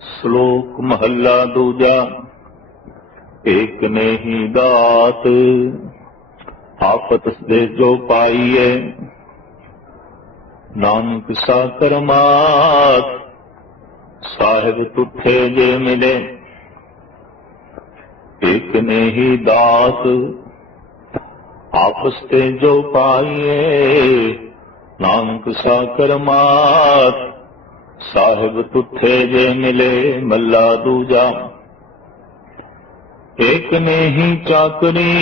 ਸ਼ਲੋਕ ਮਹੱਲਾ ਦੂਜਾ। ਏਕ ਨਹੀਂ ਦਾਤ ਆਪਤ ਦੇ ਜੋ ਪਾਈਏ, ਨਾਨਕ ਸਾ ਕਰਮਾਤ ਸਾਹਿਬ ਤੁਠੇ ਜੇ ਮਿਲੇ। ਏਕ ਨਹੀਂ ਦਾਤ ਆਪਸ ਤੇ ਜੋ ਪਾਈਏ, ਨਾਨਕ ਸਾ ਕਰਮਾਤ ਸਾਹਿਬ ਤੁਠੇ ਜੇ ਮਿਲੇ। ਮੱਲਾ ਦੂਜਾ। ਏਕ ਨਹੀਂ ਚਾਕਰੀ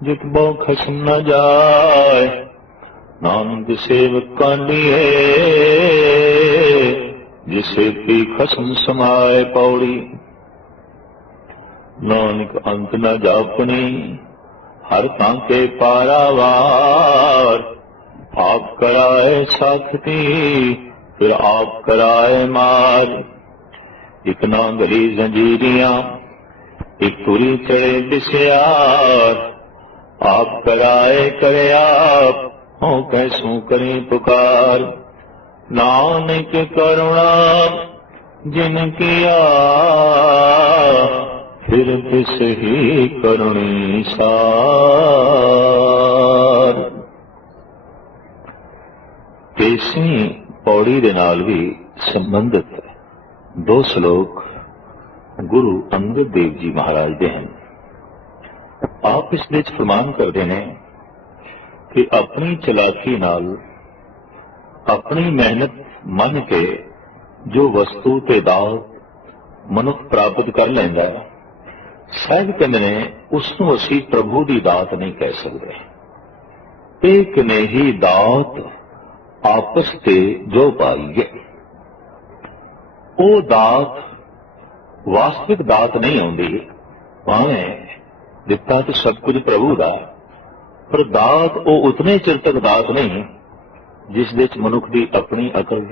ਜਿਤ ਬਹੁ ਖਸਮ ਨ ਜਾਏ, ਨਾਨਕ ਸੇਵਕ ਕਾਂਡੀਏ ਜਿਸੇ ਕੀ ਖਸਮ ਸਮਾਏ। ਪੌੜੀ। ਨਾਨਕ ਅੰਤ ਨ ਜਾਪਣੀ ਹਰ ਤਾਂ ਕੇ ਪਾਰਾਵਾਰ, ਆਪ ਕਰਾਏ ਸਾਖਤੀ ਫਿਰ ਆਪ ਕਰਾਏ ਮਾਰ। ਇਕ ਨਾ ਗਲੀ ਜੰਜੀਰੀਆਂ ਇਕ ਤੁਰੀ ਚੜੇ ਦਿਸਿਆਰ, ਆਪ ਕਰਾਏ ਕਰੇ ਆਪ ਹੋਂ ਕੈਸੂ ਕਰੀ ਪੁਕਾਰ। ਨਾਨਕ ਕਰੁਣਾ ਜਿਨ ਕੀਆ ਫਿਰ ਤਿਸ ਹੀ ਕਰੁਣੀ ਸਾਰ। ਇਸੇ ਪੌੜੀ ਦੇ ਨਾਲ ਵੀ ਸੰਬੰਧਿਤ ਦੋ ਸ਼ਲੋਕ ਗੁਰੂ ਅੰਗਦ ਦੇਵ ਜੀ ਮਹਾਰਾਜ ਦੇ ਹਨ। ਆਪ ਇਸ ਵਿੱਚ ਫਰਮਾਨ ਕਰਦੇ ਨੇ ਕਿ ਆਪਣੀ ਚਲਾਕੀ ਨਾਲ, ਆਪਣੀ ਮਿਹਨਤ ਮੰਨ ਕੇ ਜੋ ਵਸਤੂ ਤੇ ਦਾਤ ਮਨੁੱਖ ਪ੍ਰਾਪਤ ਕਰ ਲੈਂਦਾ, ਸਾਹਿਬ ਕਹਿੰਦੇ ਨੇ ਉਸ ਨੂੰ ਅਸੀਂ ਪ੍ਰਭੂ ਦੀ ਦਾਤ ਨਹੀਂ ਕਹਿ ਸਕਦੇ। ਏਕ ਨੇ ਹੀ ਦਾਤ ਆਪਸ ਤੇ ਜੋ ਪਾਈਏ। ਉਹ ਦਾਤ ਵਾਸਤਵਿਕ ਦਾਤ ਨਹੀਂ ਆਉਂਦੀ, ਭਾਵੇਂ ਦਿੱਤਾ ਤਾਂ ਸਭ ਕੁਝ ਪ੍ਰਭੂ ਦਾ, ਪਰ ਦਾਤ ਉਹ ਉਤਨੇ ਚਿਰ ਤੱਕ ਦਾਤ ਨਹੀਂ ਜਿਸ ਦੇ ਵਿੱਚ ਮਨੁੱਖ ਦੀ ਆਪਣੀ ਅਕਲ,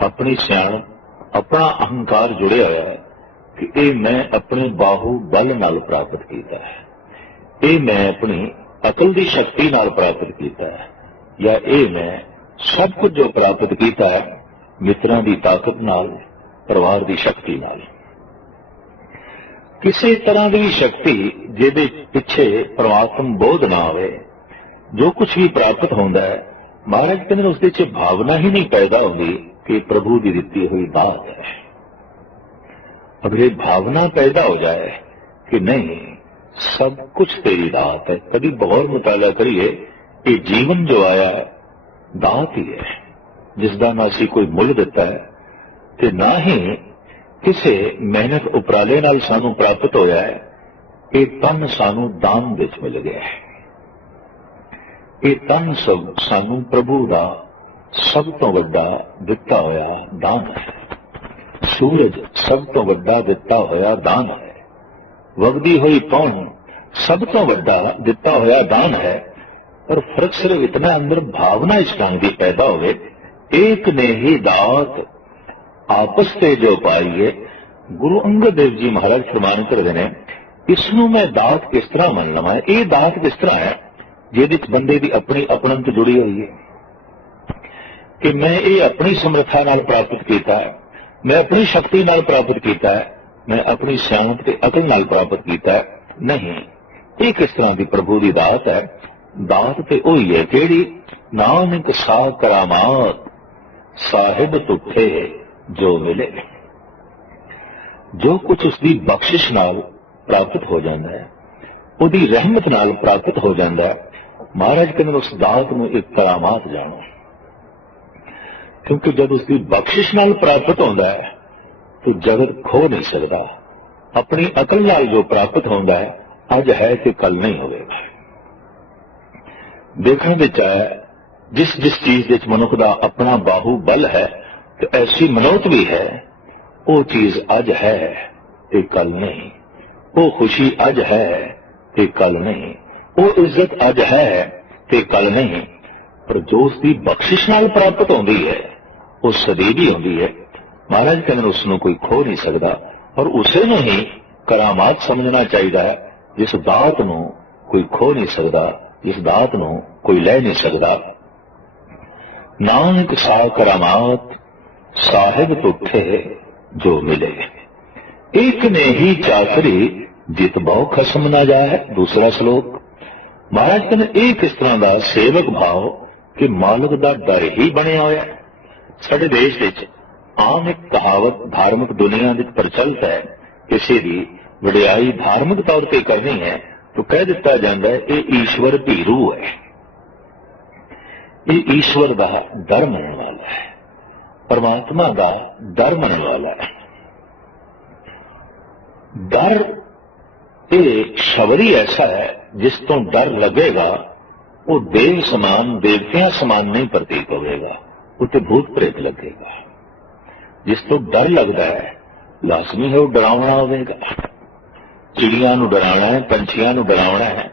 ਆਪਣੀ ਸਿਆਣਪ, ਆਪਣਾ ਅਹੰਕਾਰ ਜੁੜਿਆ ਹੋਇਆ ਹੈ ਕਿ ਇਹ ਮੈਂ ਆਪਣੇ ਬਾਹੂ ਬਲ ਨਾਲ ਪ੍ਰਾਪਤ ਕੀਤਾ ਹੈ, ਇਹ ਮੈਂ ਆਪਣੀ ਅਕਲ ਦੀ ਸ਼ਕਤੀ ਨਾਲ ਪ੍ਰਾਪਤ ਕੀਤਾ ਹੈ, ਜਾਂ ਇਹ ਮੈਂ ਸਭ ਕੁਝ ਜੋ ਪ੍ਰਾਪਤ ਕੀਤਾ ਹੈ ਮਿੱਤਰਾਂ ਦੀ ਤਾਕਤ ਨਾਲ, ਪਰਿਵਾਰ ਦੀ ਸ਼ਕਤੀ ਨਾਲ। ਕਿਸੇ ਤਰ੍ਹਾਂ ਦੀ ਸ਼ਕਤੀ ਜਿਹਦੇ ਪਿੱਛੇ ਪਰਮਾਤਮ ਬੋਧ ਨਾ ਹੋਵੇ, ਜੋ ਕੁਝ ਵੀ ਪ੍ਰਾਪਤ ਹੁੰਦਾ ਹੈ, ਮਹਾਰਾਜ ਕਹਿੰਦੇ ਉਸ ਦੇ 'ਚ ਭਾਵਨਾ ਹੀ ਨਹੀਂ ਪੈਦਾ ਹੁੰਦੀ ਕਿ ਪ੍ਰਭੂ ਦੀ ਦਿੱਤੀ ਹੋਈ ਦਾਤ ਹੈ। ਅਗਰ ਇਹ ਭਾਵਨਾ ਪੈਦਾ ਹੋ ਜਾਏ ਕਿ ਨਹੀਂ ਸਭ ਕੁਝ ਤੇਰੀ ਦਾਤ ਹੈ, ਕਦੀ ਬਹੁਤ ਮੁਤਾਲਾ ਕਰੀਏ ਇਹ ਜੀਵਨ ਜੋ ਆਇਆ ਹੈ ਦਾਤ ਹੀ ਹੈ, ਜਿਸ ਦਾ ਨਾ ਅਸੀਂ ਕੋਈ ਮੁੱਲ ਦਿੱਤਾ ਹੈ ਤੇ ਨਾ ਹੀ ਕਿਸੇ ਮਿਹਨਤ ਉਪਰਾਲੇ ਨਾਲ ਸਾਨੂੰ ਪ੍ਰਾਪਤ ਹੋਇਆ ਹੈ। ਇਹ ਤਨ ਸਾਨੂੰ ਦਾਨ ਵਿੱਚ ਮਿਲ ਗਿਆ ਹੈ। ਇਹ ਤਨ ਸਾਨੂੰ ਪ੍ਰਭੂ ਦਾ ਸਭ ਤੋਂ ਵੱਡਾ ਦਿੱਤਾ ਹੋਇਆ ਦਾਨ ਹੈ। ਸੂਰਜ ਸਭ ਤੋਂ ਵੱਡਾ ਦਿੱਤਾ ਹੋਇਆ ਦਾਨ ਹੈ। ਵਗਦੀ ਹੋਈ ਪੌਣ ਸਭ ਤੋਂ ਵੱਡਾ ਦਿੱਤਾ ਹੋਇਆ ਦਾਨ ਹੈ। ਪਰ ਫਰਕ ਸਿਰਫ ਇਤਨਾ ਅੰਦਰ ਭਾਵਨਾ ਇਸ ਢੰਗ ਦੀ ਪੈਦਾ ਹੋਵੇ, ਏਕ ਨੇ ਹੀ ਦਾਤ ਆਪਸ ਤੇ ਜੋ ਪਾਈਏ। ਗੁਰੂ ਅੰਗਦ ਦੇਵ ਜੀ ਮਹਾਰਾਜ ਫਰਮਾਨ ਕਰਦੇ ਨੇ, ਇਸ ਨੂੰ ਮੈਂ ਦਾਤ ਕਿਸ ਤਰ੍ਹਾਂ ਮੰਨ ਲਵਾਂ? ਇਹ ਦਾਤ ਕਿਸ ਤਰ੍ਹਾਂ ਹੈ ਜਿਹਦੇ ਵਿੱਚ ਬੰਦੇ ਦੀ ਆਪਣੀ ਅਪਣਤ ਜੁੜੀ ਹੋਈ ਹੈ ਕਿ ਮੈਂ ਇਹ ਆਪਣੀ ਸਮਰੱਥਾ ਨਾਲ ਪ੍ਰਾਪਤ ਕੀਤਾ ਹੈ, ਮੈਂ ਆਪਣੀ ਸ਼ਕਤੀ ਨਾਲ ਪ੍ਰਾਪਤ ਕੀਤਾ ਹੈ, ਮੈਂ ਆਪਣੀ ਸਿਆਣਪ ਤੇ ਅਕਲ ਨਾਲ ਪ੍ਰਾਪਤ ਕੀਤਾ ਹੈ। ਨਹੀਂ, ਇਹ ਕਿਸ ਤਰ੍ਹਾਂ ਦੀ ਪ੍ਰਭੂ ਦੀ ਦਾਤ ਹੈ? ਦਾਤ ਤੇ ਉਹੀ ਹੈ ਕਿਹੜੀ ਨਾਨਕ ਸਾ ਕਰਾਮਾਤ ਸਾਹਿਬ ਤੁਠੇ ਜੋ ਮਿਲੇ। ਜੋ ਕੁਝ ਉਸ ਦੀ ਬਖਸ਼ਿਸ਼ ਨਾਲ ਪ੍ਰਾਪਤ ਹੋ ਜਾਂਦਾ ਹੈ, ਉਹਦੀ ਰਹਿਮਤ ਨਾਲ ਪ੍ਰਾਪਤ ਹੋ ਜਾਂਦਾ ਹੈ, ਮਹਾਰਾਜ ਕਹਿੰਦੇ ਉਸ ਦਾਤ ਨੂੰ ਇੱਕ ਕਰਾਮਾਤ ਜਾਣੋ। ਕਿਉਂਕਿ ਜਦ ਉਸ ਦੀ ਬਖਸ਼ਿਸ਼ ਨਾਲ ਪ੍ਰਾਪਤ ਹੁੰਦਾ ਹੈ ਤਾਂ ਜਗਤ ਖੋ ਨਹੀਂ ਸਕਦਾ। ਆਪਣੀ ਅਕਲ ਨਾਲ ਜੋ ਪ੍ਰਾਪਤ ਹੁੰਦਾ ਹੈ ਅੱਜ ਹੈ ਤੇ ਕੱਲ ਨਹੀਂ ਹੋਵੇਗਾ। ਦੇਖਣ ਵਿੱਚ ਆਇਆ ਜਿਸ ਜਿਸ ਚੀਜ਼ ਵਿੱਚ ਮਨੁੱਖ ਦਾ ਆਪਣਾ ਬਾਹੂ ਬਲ ਹੈ ਤੇ ਐਸੀ ਮਨੋਤ ਵੀ ਹੈ, ਉਹ ਚੀਜ਼ ਅੱਜ ਹੈ ਤੇ ਕੱਲ ਨਹੀਂ। ਉਹ ਖੁਸ਼ੀ ਅੱਜ ਹੈ ਤੇ ਕੱਲ ਨਹੀਂ। ਉਹ ਇੱਜ਼ਤ ਅੱਜ ਹੈ ਤੇ ਕੱਲ ਨਹੀਂ। ਪਰ ਜੋ ਉਸ ਦੀ ਬਖਸ਼ਿਸ਼ ਨਾਲ ਪ੍ਰਾਪਤ ਹੁੰਦੀ ਹੈ ਉਹ ਸਦੀਵੀ ਹੁੰਦੀ ਹੈ। ਮਹਾਰਾਜ ਕਹਿੰਦੇ ਉਸ ਨੂੰ ਕੋਈ ਖੋ ਨਹੀਂ ਸਕਦਾ, ਔਰ ਉਸੇ ਨੂੰ ਹੀ ਕਰਾਮਾਤ ਸਮਝਣਾ ਚਾਹੀਦਾ ਹੈ ਜਿਸ ਦਾਤ ਨੂੰ ਕੋਈ ਖੋ ਨਹੀਂ ਸਕਦਾ, ਜਿਸ ਦਾਤ ਨੂੰ ਕੋਈ ਲੈ ਨਹੀਂ ਸਕਦਾ। ਨਾਨਕ ਸਾ ਕਰਾਮਾਤ ਸਾਹਿਬ ਤੁਠੇ जो मिले। एक ने ही चाकरी जित बहु खसम ना जाए। दूसरा श्लोक महाराज कहते एक इस तरह का सेवक भाव कि मालिक का डर ही बनया होया। साडे देश विच आम एक कहावत धार्मिक दुनिया विच प्रचलित है, किसी की वडियाई धार्मिक तौर पर करनी है तो कह दिता जाता है ये ईश्वर भीरू है, ये ईश्वर का डर मनने वाला है, परमात्मा का डर मनने वाला है। डर एक शब्द ही ऐसा है जिस तो डर लगेगा वो देव समान देवतियां समान नहीं प्रतीत होगा, उसे भूत प्रेत लगेगा। जिस तो डर लगता है लाजमी है वो डरावना होगा। चिड़िया नूं डराना है, पंछियां नूं डरावना है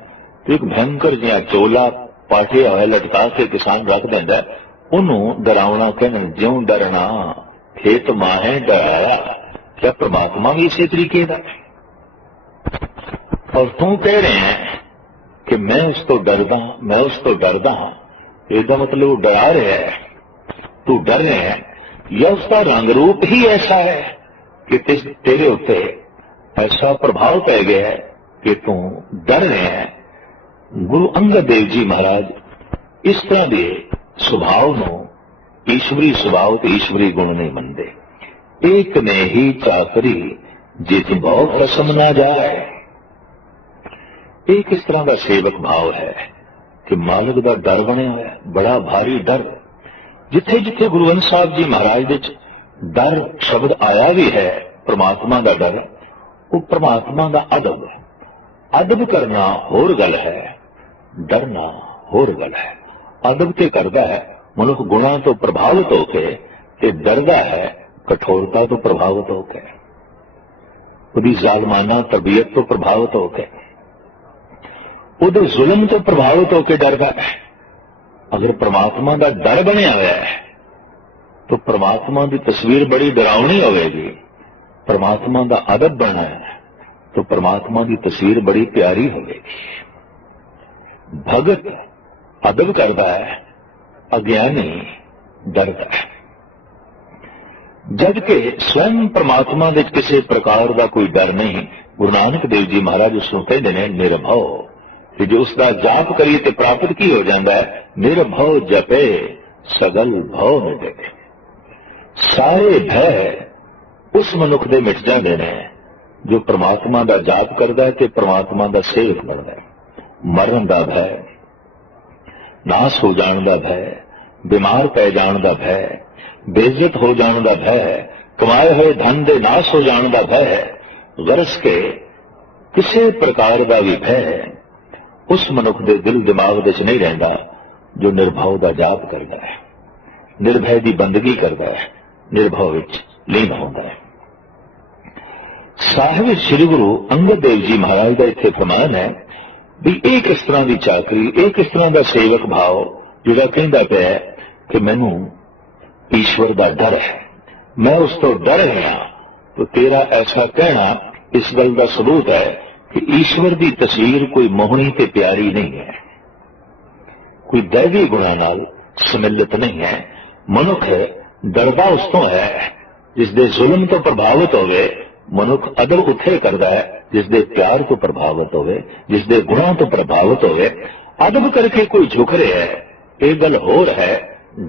तो एक भयंकर जिहा चोला पाटिया होया लटका के किसान रख देंदा, उन्होंने डरावना कहना। ज्यों डरना खेत माहे डराया, क्या परमात्मा भी इसी तरीके का? और तू कह रहे हैं कि मैं उसको डरदा, मैं उसको डरदा हां, इसका मतलब वो डरा रहा है, तू डर रहे हैं, या उसका रंग रूप ही ऐसा है कि तेरे उत्ते ऐसा प्रभाव पै गया है कि तू डर रहे हैं। गुरु अंगद देव जी महाराज इस तरह के सुभाव नूं ईश्वरी सुभाव ते ईश्वरी गुण नहीं मनते। एक ने ही चाकरी जित बहु खसम ना जाए। एक इस तरह का सेवक भाव है कि मालिक का डर बनया हुआ है, बड़ा भारी डर। जिथे जिथे गुरु ग्रंथ साहब जी महाराज विच डर शब्द आया भी है, परमात्मा का डर, वो परमात्मा का अदब। अदब करना होर गल है, डरना होर गल है। अदब ते करदा है मनुख गुणा तो प्रभावित होके, ते डरदा है कठोरता तो प्रभावित होके, उसकी जालमाना तरबियत तो प्रभावित होके, उहदे जुल्म तो प्रभावित होकर डरदा है। अगर परमात्मा का डर बनया हुआ है तो परमात्मा की तस्वीर बड़ी डरावनी होगी। परमात्मा का अदब बना है तो परमात्मा की तस्वीर बड़ी प्यारी होगी। भगत अदब करता है, अज्ञानी डरता है। जबकि स्वयं परमात्मा के किसी प्रकार का कोई डर नहीं। गुरु नानक देव जी महाराज उसको कहते हैं निर्भव, कि जो उसका जाप करिए तो प्राप्त की हो जाता है। निर्भव जपे सगल भव मिटे। सारे भय उस मनुख दे मिट जाते हैं जो परमात्मा का जाप करता है तो परमात्मा का सेवक बनता है। मरण का भय, नाश हो जाने का भय, बीमार पै जाने का भय, बेइज्जत हो जाने का भय, कमाए हुए धन के नाश हो जाने का भय, गरज के किसी प्रकार का भी भय उस मनुख के दिल दिमाग विच नहीं रहिंदा जो निर्भव का जाप करता है, निर्भय की बंदगी करता है, निर्भव विच लीन होता है। साहिब श्री गुरु अंगद देव जी महाराज का इत्थे फरमान है भी एक इस तरह की चाकरी, एक इस तरह का सेवक भाव जिहड़ा कहंदा पिया कि मैनू ईश्वर का डर है, मैं उस तो डर गया। तो तेरा ऐसा कहना इस गल का सबूत है कि ईश्वर की तस्वीर कोई मोहनी ते प्यारी नहीं है, कोई दैवी गुणा नाल सम्मिलित नहीं है। मनुख डरदा उस तो है जिसदे जुल्म तो प्रभावित होवे। मनुख अदब उत्थे करता है जिसदे प्यार तो प्रभावित होवे, जिसदे गुणों तो प्रभावित होवे। अदब करके कोई झुक रहा है, एक गल होर है,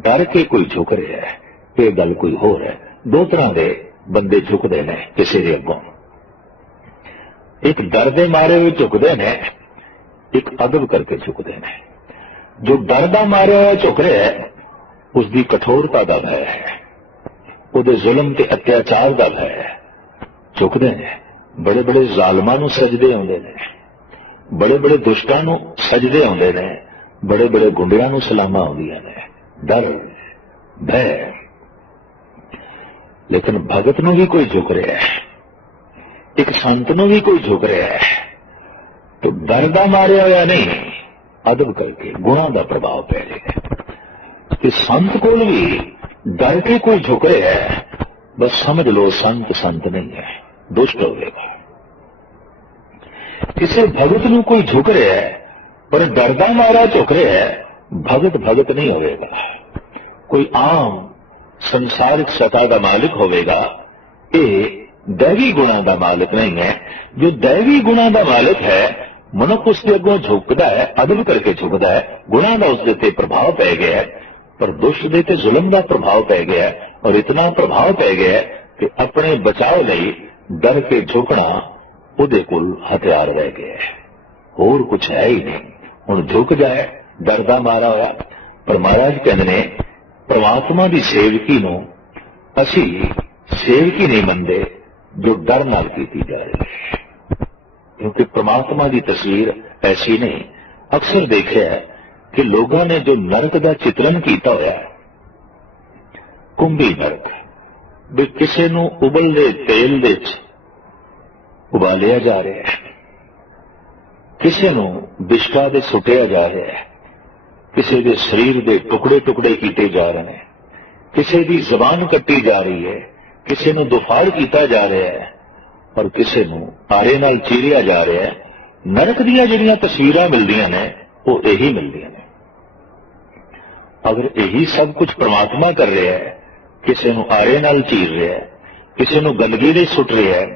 डर के कोई झुक रहा है, ये गल कोई होर है। दो तरह के बंदे झुकते हैं किसी के अगों। एक डर दे मारे हुए झुकते हैं, एक अदब करके झुकते हैं। जो डर का मारे हुआ झुक रहा है उसकी कठोरता का भय है, उसके जुल्म के अत्याचार का भय है। झुकते हैं, बड़े बड़े जालमां सजदे आउंदे ने, बड़े बड़े दुष्टां सजदे आउंदे ने, बड़े बड़े गुंडियां सलामां आउंदियां ने। डर भय। लेकिन भगत नूं भी कोई झुक रहा है, एक संत नूं भी कोई झुक रहा है तो डर का मारिया होया नहीं, अदब करके गुणों का प्रभाव पै रहा है। संत को भी डर के कोई झुक रहा है, बस समझ लो संत संत नहीं है, दुष्ट होगा। किसी भगत नूं कोई झुक रहा है पर डरदा मारा झुक रहा है, भगत भगत नहीं होगा। कोई आम संसारिक सत्ता का मालिक होगा ये दैवी गुणों का मालिक नहीं है। जो दैवी गुणों का मालिक है, मनुख उसके अगों झुकता है, अदब करके झुकता है, गुणों का उसके ते प्रभाव पै गया है, पर दुष्ट दे ते जुल्म का प्रभाव पै गया है। और इतना प्रभाव पै गया है कि अपने बचाव लई डर के झुकना उहदे कोल हथियार रह गया है, होर कुछ है ही नहीं। हुण झुक जाए डरदा मारा होया। पर महाराज कहंदे ने परमात्मा की सेवकी नूं असी सेवकी नहीं मनते जो डर नाल कीती जा रही है, क्योंकि परमात्मा की तस्वीर ऐसी नहीं। अक्सर देखा है कि लोगों ने जो नरक का चित्रण किया होया है, कुंभी नरक, भी किसी नूं उबलदे तेल दे विच उबालिया जा रहा है, किसी नूं बिश्का दे सुटिया जा रहा है, किसी के शरीर के टुकड़े टुकड़े किए जा रहे हैं, किसी की जबान कट्टी जा रही है, किसी नूं दुफाड़ किया जा रहा है, और किसी नूं आरे नाल चीरिया जा रहा है। नरक दीयां जिहड़ियां तस्वीरां मिलदियां ने वो यही मिलदियां ने। अगर यही सब कुछ परमात्मा कर रहा है, किसी नूं आरे नाल चीर रहा है, किसी नूं गंदगी दे सुट रहा है,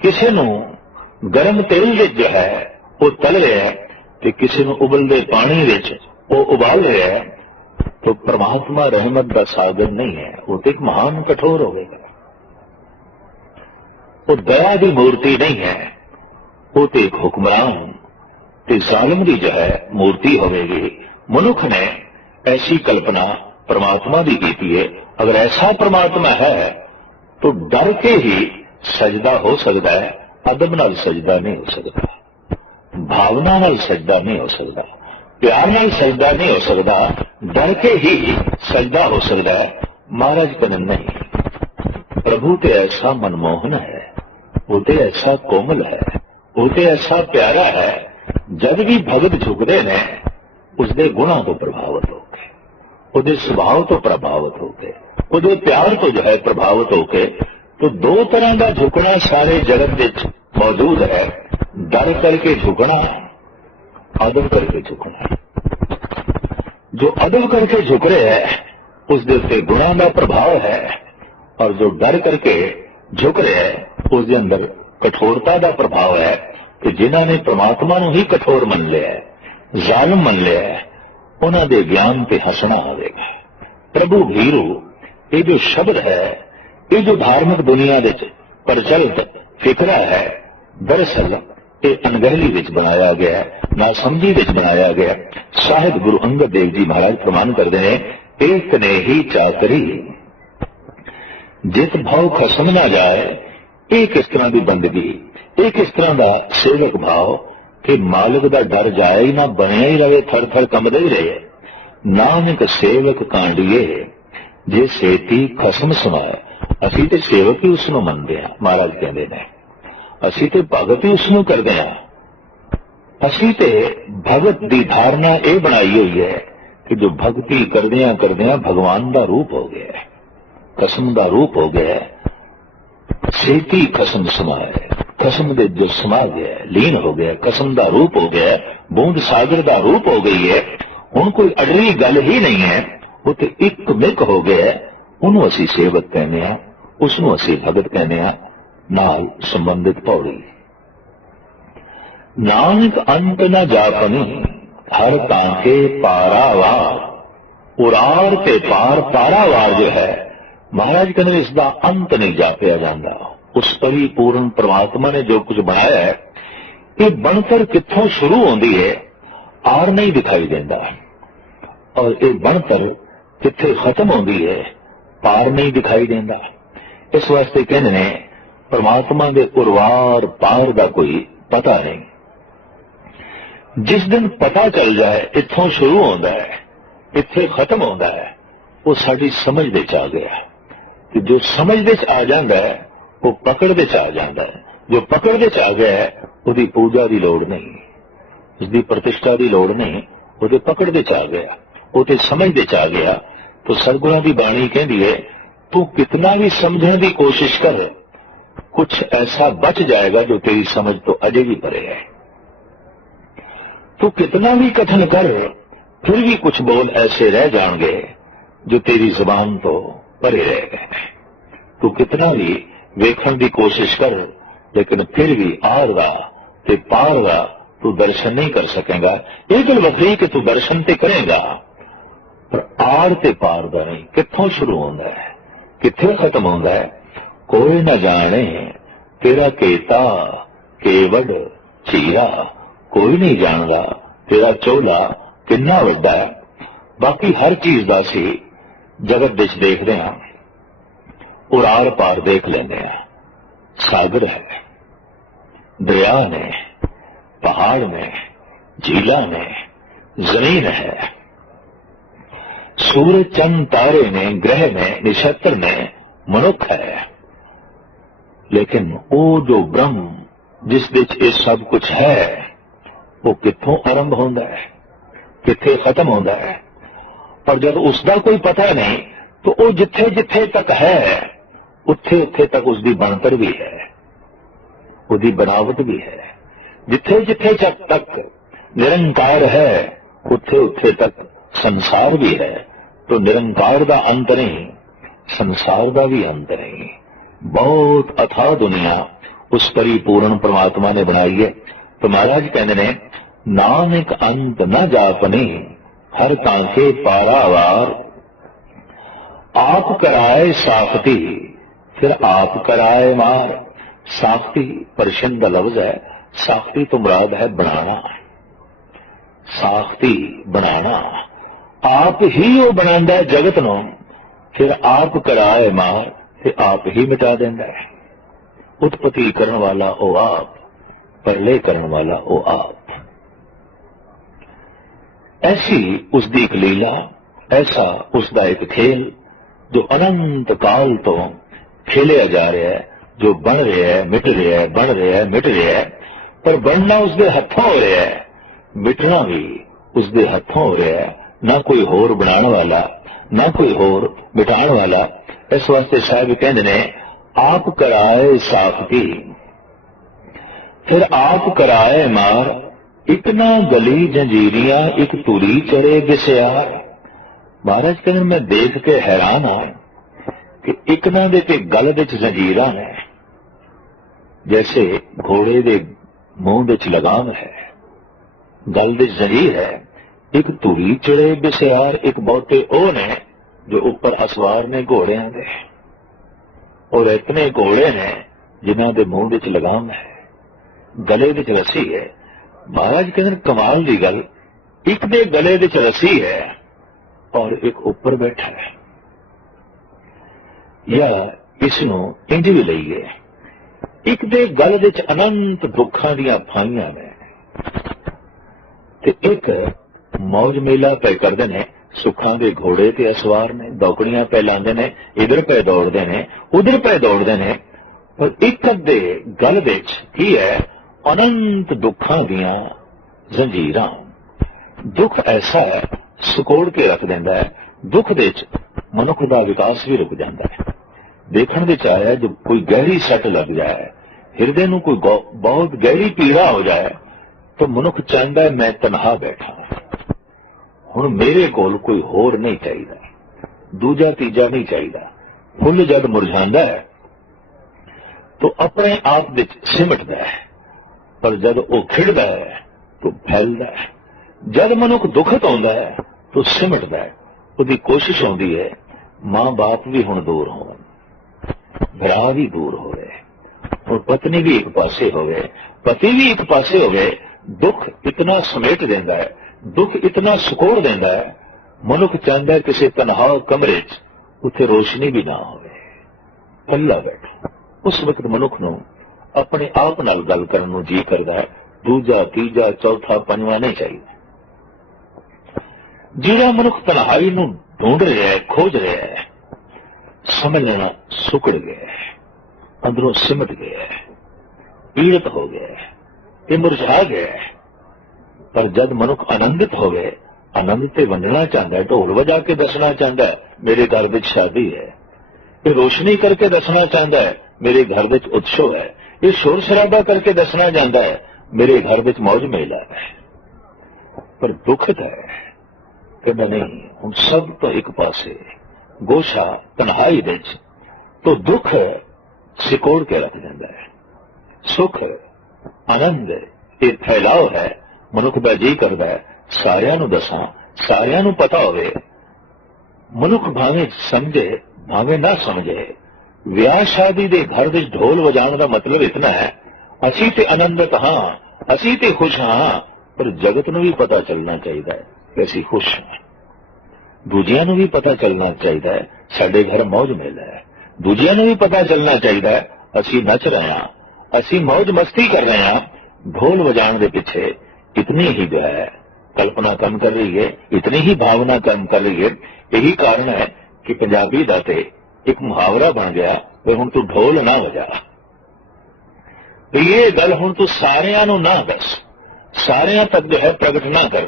किसी नूं गर्म तेल विच जो है वो तल रहा है, तो किसी नूं उबलदे पानी विच वो उबाल रहा है, तो परमात्मा रहमत का सागर नहीं है, वो तो एक महान कठोर होगा। वो दया की मूर्ति नहीं है, वो तो एक हुक्मरान ते जालिम की जो है मूर्ति होगी। मनुख ने ऐसी कल्पना परमात्मा की की है। अगर ऐसा परमात्मा है तो डर के ही सजदा हो सकता है, अदब नाल सजदा नहीं हो सकता, भावना नाल सजदा नहीं हो सकता, प्यार नाल सजदा नहीं हो सकता, डर के ही सजदा हो सकता है। महाराज कहन नहीं, प्रभु तो ऐसा मनमोहन है, वो तो ऐसा कोमल है, वो तो ऐसा प्यारा है, जब भी भगत झुकते ने उसके गुणों तो प्रभावित होके, उसके स्वभाव तो प्रभावित होके, उसके प्यार तो जो है प्रभावित होके। तो दो तरह का झुकना सारे जगत विच मौजूद है, डर करके झुकना, अदब करके झुकना। जो अदब करके झुक रहे है उसके उत्ते गुणों का प्रभाव है, और जो डर करके झुक रहे है उसके अंदर कठोरता का प्रभाव है। कि जिन्हों ने परमात्मा नूं ही कठोर मन लिया है, जालिम मन लिया है, उन्हों के ज्ञान पे हंसना आएगा। प्रभु भीरू ये जो शब्द है, ये जो धार्मिक दुनिया में प्रचलित फिकरा है, दरअसल ये अनगहली विच बनाया गया है, नासमझी विच बनाया गया। साहिब गुरु अंगद देव जी महाराज प्रमाण करते हैं, एक ने ही चाकरी जित भाव खसम ना जाए। एक इस तरह की बंदगी, एक इस तरह का सेवक भाव कि मालिक का डर जाए ही ना, बनया ही रहे, थर थर कंबदा ही रहे। नानक सेवक कांडिए जे सेती खसम समाए। असी तो सेवक ही उसनों मनते हैं, महाराज कहते हैं, असी तो भगत ही उसनों करते हैं। असी तो भगत की धारणा यह बनाई हुई है कि जो भक्ति करदियां करदियां भगवान का रूप हो गया है, कसम का रूप हो गया है। सेती खसम समाए, खसम दे जो समा गया, लीन हो गया, कसम का रूप हो गया, बूंद सागर का रूप हो गई है। हुण कोई अडली गल ही नहीं है, वो तो एक मिक हो गया। उन्होंने असी सेवक कहने हैं, उसनों असी भगत कहने हैं। नाल संबंधित पौड़ी, नानक अंत न जापनी हर ताके पारावार। उरार ते पार पारावार जो है महाराज कहने इसका अंत नहीं जापया जाता। उस परिपूर्ण परमात्मा ने जो कुछ बनाया है, ये बनकर कित्थों शुरू होती है आर नहीं दिखाई देता, और ये बनकर कित्थे खत्म होती है पार नहीं दिखाई देता। इस वास्ते कहने ने परमात्मा के उर्वार पार का कोई पता नहीं। जिस दिन पता चल जाए इत्थों शुरू होता है इत्थे खत्म होता है, वो साड़ी समझ दे आ गया। कि जो समझ दे आ जाता है वो पकड़ दे आ जाता है। जो पकड़ दे आ गया है उसकी पूजा की लोड़ नहीं, उसकी प्रतिष्ठा की लोड़ नहीं, वो पकड़ दे आ गया, वो समझ दे आ गया। तो सतगुरां की बाणी कहती है, तू कितना भी समझने की कोशिश कर, कुछ ऐसा बच जाएगा जो तेरी समझ तो अजे भी परे है। तू कितना भी कथन कर, फिर भी कुछ बोल ऐसे रह जाएंगे जो तेरी जुबान तो परे रह गए। तू कितना भी ਵੇਖਣ ਦੀ ਕੋਸ਼ਿਸ਼ ਕਰ, ਲੇਕਿਨ ਫਿਰ ਵੀ ਆਰ ਦਾ ਤੇ ਪਾਰ ਦਾ ਤੂੰ ਦਰਸ਼ਨ ਨਹੀਂ ਕਰ ਸਕੇਗਾ। ਇਹ ਗੱਲ ਵੱਖਰੀ ਕਿ ਤੂੰ ਦਰਸ਼ਨ ਤੇ ਕਰੇਗਾ, ਪਰ ਆਰ ਤੇ ਪਾਰ ਦਾ ਨਹੀਂ। ਕਿੱਥੋਂ ਸ਼ੁਰੂ ਹੁੰਦਾ ਹੈ, ਕਿੱਥੇ ਖਤਮ ਹੁੰਦਾ ਹੈ, ਕੋਈ ਨਾ ਜਾਣੇ। ਤੇਰਾ ਕੇਤਾ ਕੇਵੜ ਚੀਰਾ, ਕੋਈ ਨਹੀਂ ਜਾਣਦਾ ਤੇਰਾ ਚੋਲਾ ਕਿੰਨਾ ਵੱਡਾ ਹੈ। ਬਾਕੀ ਹਰ ਚੀਜ਼ ਦਾ ਸੀ ਜਗਤ ਵਿੱਚ ਦੇਖਦੇ ਹਾਂ, ਔਰ ਆਰ ਪਾਰ ਦੇਖ ਲੈਂਦੇ ਹਾਂ। ਸਾਗਰ ਹੈ, दरिया ने, पहाड़ ने, झीला ने, जमीन है, सूरज चंद तारे ने, ग्रह ने, नक्षत्र ने, मनुख है। लेकिन वो जो ब्रह्म जिस विच ये सब कुछ है, वो कित्थों आरंभ होंदा है, कित्थे खत्म होंदा है। पर जब उसका कोई पता नहीं तो वो जिथे जिथे तक है उत्थे उत्थे तक उसकी बनतर भी है, उसकी बनावट भी है। जिथे जिथे तक निरंकार है उत्थे उत्थे तक संसार भी है। तो निरंकार का अंत नहीं, संसार का भी अंत नहीं। बहुत अथाह दुनिया उस परिपूर्ण परमात्मा ने बनाई है। तो महाराज कहते ने, नानक अंत न जापने हर तांके पारावार, आप कराए साखती फिर आप कराए मार। साखती पर्शियन का लफ्ज है। साखती तो मुराद है बनाना, साखती बनाना। आप ही वो बनांदा है जगत नूं, फिर आप कराए मार, फिर आप ही मिटा देंदा है। उत्पत्ति करने वाला ओ आप, प्रलय करने वाला ओ आप। ऐसी उसकी एक लीला, ऐसा उसका एक खेल जो अनंत काल तो खेलिया जा रहा है, जो बन रहा है मिट रहा है, बन रहा है मिट रहा है। पर बनना उसके हथों हो रहा है, मिटना भी उसके हथों हो रहा है। ना कोई होर बनाने वाला, ना कोई होर मिटाने वाला। इस वास्ते साहब कहते ने, आप कराए साखती फिर आप कराए मार। एक ना गली जंजीरियां एक तुरी चढ़े बिस्यार। महाराज कहते मैं देख के हैरान हाँ कि एक ना दे के गल विच जंजीरां ने, जैसे घोड़े दे मुंह विच लगाम है, गल विच जंजीर है। एक तुरी चढ़े बिस्यार, एक बहुते ओ ने जो ऊपर असवार ने घोड़ियां दे, और इतने घोड़े ने जिन्हां दे मुंह विच लगाम है, गले विच रस्सी है। महाराज कहते कमाल की गल, एक दे गले विच रस्सी है और एक ऊपर बैठा है। या इसनों इंज भी लईए, एक दे गल विच अनंत दुखां दीयां फाइयां ने, ते एक मौज मेला पे करदे ने। सुखां दे घोड़े ते असवार ने, दौकड़ियां पे लांदे ने, इधर पे दौड़दे ने, उधर पे दौड़दे ने। पर एक दे गल विच की है, अनंत दुखां दीयां जंजीरां। दुख ऐसा है सुकोड़ के रख देंदा है। दुख दे विच मनुख दा विकास भी रुक जाता है। देखण विच आया जब कोई गहरी सट लग जाए, हिरदे नूं कोई बहुत गहरी पीड़ा हो जाए, तो मनुख चाहता है मैं तनहा बैठा, हुण मेरे कोल कोई होर नहीं चाहिए, दूजा तीजा नहीं चाहिए। फुल जद मुरझांदा है तो अपने आप विच सिमटदा है, पर जद वो खिड़दा है तो फैलदा है। जद मनुख दुखत आउंदा है तो सिमटदा है। उसकी कोशिश होंदी है मां बाप भी हुण दूर होण, भरा भी दूर हो गए, और पत्नी भी एक पासे हो गए, पति भी एक पासे हो गए। दुख इतना समेट देंदा है, दुख इतना सुकोड़ देंदा है। मनुख चाहता है किसी तनहा कमरे च उत्थे रोशनी भी ना हो, कल्ला बैठो। उस वक्त मनुख नूं अपने आप नाल गल करन नूं जी करदा है, दूजा तीजा चौथा पंजवां नहीं चाहिए। जिहड़ा मनुख तन्हाई नूं ढूंढ रहा है, खोज रहा है, समझ लेना सुकड़ गया है, अंदरों सिमट गया है, पीड़ित हो गया है, ये मुरझा गया है। पर जब मनुख आनंदित हो गए, आनंद से वंडना चाहता है, ढोल बजा के दसना चाहता है मेरे घर में शादी है, ये रोशनी करके दसना चाहता है मेरे घर में उत्सव है, ये शोर शराबा करके दसना चाहता है मेरे घर में मौज मेला है। पर दुखद है कि नहीं, हम सब तो एक पासे गोशा तन्हाई विच। तो दुख सिकोड़ के रख दिंदा है। सुख आनंद ये फैलाव है। मनुख दा जी करदा है सारियां नूं दसां, सारियां नूं पता होवे। मनुख भावें समझे भावें ना समझे। विआह शादी दे घर विच ढोल वजाण दा मतलब इतना है असीं ते आनंदित हां, असीं ते खुश हां, पर जगत नूं भी पता चलना चाहिए कि असीं खुश हां। दूजियां नूं भी पता चलना चाहिए साडे घर मौज मेल है। दूजियां नूं भी पता चलना चाहिए असीं नच रहे हां, असीं मौज मस्ती कर रहे हां। ढोल वजाण दे पिछे इतनी ही जो है कल्पना काम कर रही है, इतनी ही भावना काम कर रही है। यही कारण है कि पंजाबी दा ते एक मुहावरा बन गया कि हुण तू ढोल ना वजा। ये गल हुण तू सारियां नूं ना दस, सारियां तक जो है प्रगट ना कर,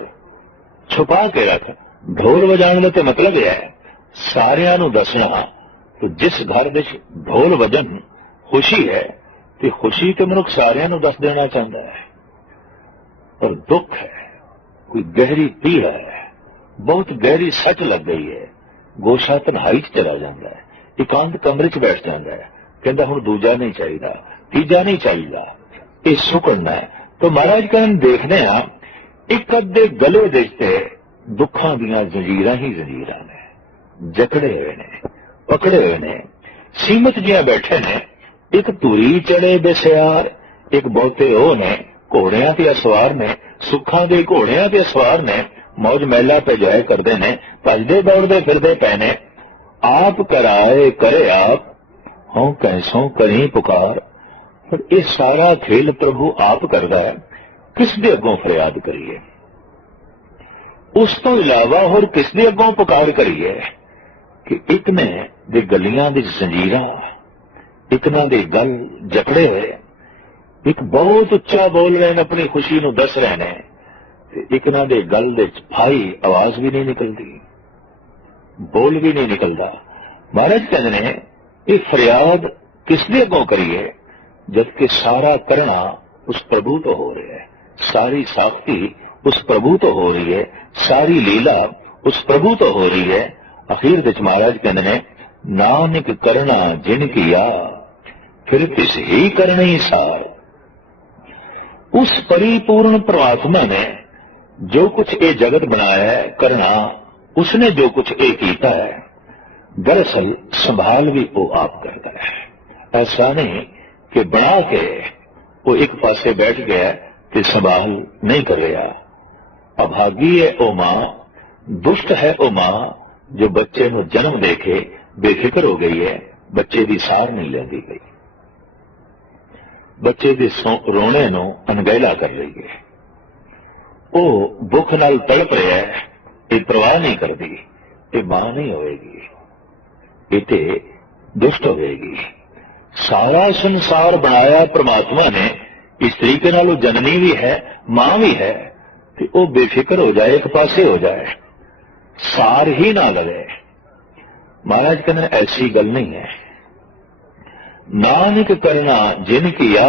छुपा के रख। ढोल वजाण दा ते मतलब यह है सारियां नूं दसना। तो जिस घर विच ढोल वजन खुशी है तो खुशी तो मनुख सारियां नूं दस देना चाहता है। पर दुख है, कोई गहरी पीड़ है, बहुत गहरी सच लग गई है, गोशा तन्हाई च चला जाता है, एकांत कमरे च बैठ जाता है, कहता हुण दूजा नहीं चाहिए, तीजा नहीं चाहिए, ये सुकड़ना है। तो महाराज कहन देखने एक अद्धे गले देखते दुखों दियां जंजीरां ही जंजीरां ने, जकड़े हुए ने, पकड़े हुए ने, सीमत जिहां बैठे ने। एक धूरी चढ़े बेसियार, एक बहुते ओ ने घोड़ियां ते असवार ने, सुखां दे घोड़ियां ते असवार ने, मौज मेला पे जाए करते ने, भजदे दौड़दे फिरदे पए ने। आप कराए करे आप, हों कैसों करी पुकार। पर यह सारा खेल प्रभु आप करदा है, किस दे अगों फरियाद करिए? उस तो इलावा होर किस दे अगों पुकार करिए? कि एक ने दे गलियां दी जंजीरां, इकना दे गल जकड़े हुए, एक बहुत उच्चा बोल रहे हैं, अपनी खुशी नूं दस रहे हैं, इकना दे गल दे भाई आवाज भी नहीं निकलती, बोल भी नहीं निकलता। महाराज कहते ने ये फरियाद किसदे अगों करिए? जबकि सारा करना उस प्रभु तो हो रहा है, सारी साख्ती उस प्रभु तो हो रही है, सारी लीला उस प्रभु तो हो रही है। अखीर विच महाराज कहते ने नानक करना जिन किया फिर तिस ही करनी सार। उस परिपूर्ण परमात्मा ने जो कुछ ये जगत बनाया है करना, उसने जो कुछ ये किया है दरअसल संभाल भी वो आप करता है। ऐसा नहीं कि बना के वो एक पासे बैठ गया कि संभाल नहीं कर रहा। अभागी है ओ मां, दुष्ट ओ मां जो बच्चे को जन्म देके बेफिक्र हो गई है, बच्चे की सार नहीं लेती गई, बच्चे के रोने नूं अनगैला कर रही है। वो भुख नाल तड़प रहा है, ये परवाह नहीं करती, ये मां नहीं होएगी, ये ते दुष्ट होएगी। सारा संसार बनाया परमात्मा ने इस तरीके नाल वो जननी भी है, मां भी है, कि वो बेफिक्र हो जाए, एक पासे हो जाए, सार ही ना लगे। महाराज कहते ऐसी गल नहीं है। नानक करना जिन किया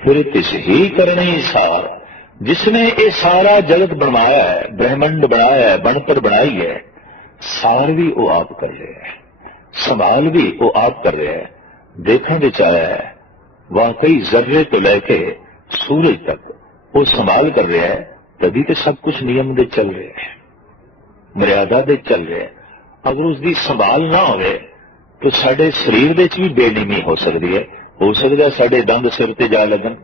फिर तिस ही करनी सार। जिसने ये सारा जगत बनवाया है, ब्रह्मंड बनाया है, बनतर बनाई है, सार भी वो आप कर रहे हैं, संभाल भी वो आप कर रहे हैं। देखने विच आया है वाकई जर्रे तो लेके सूरज तक वो संभाल कर रहा है, तभी तो सब कुछ नियम दे चल रहे हैं, मर्यादा दे चल रहे हैं। अगर उसकी संभाल ना होवे तो साडे शरीर दे भी बेनियमी हो सकती है। हो सकता है साडे दंद सिर ते जा लगन,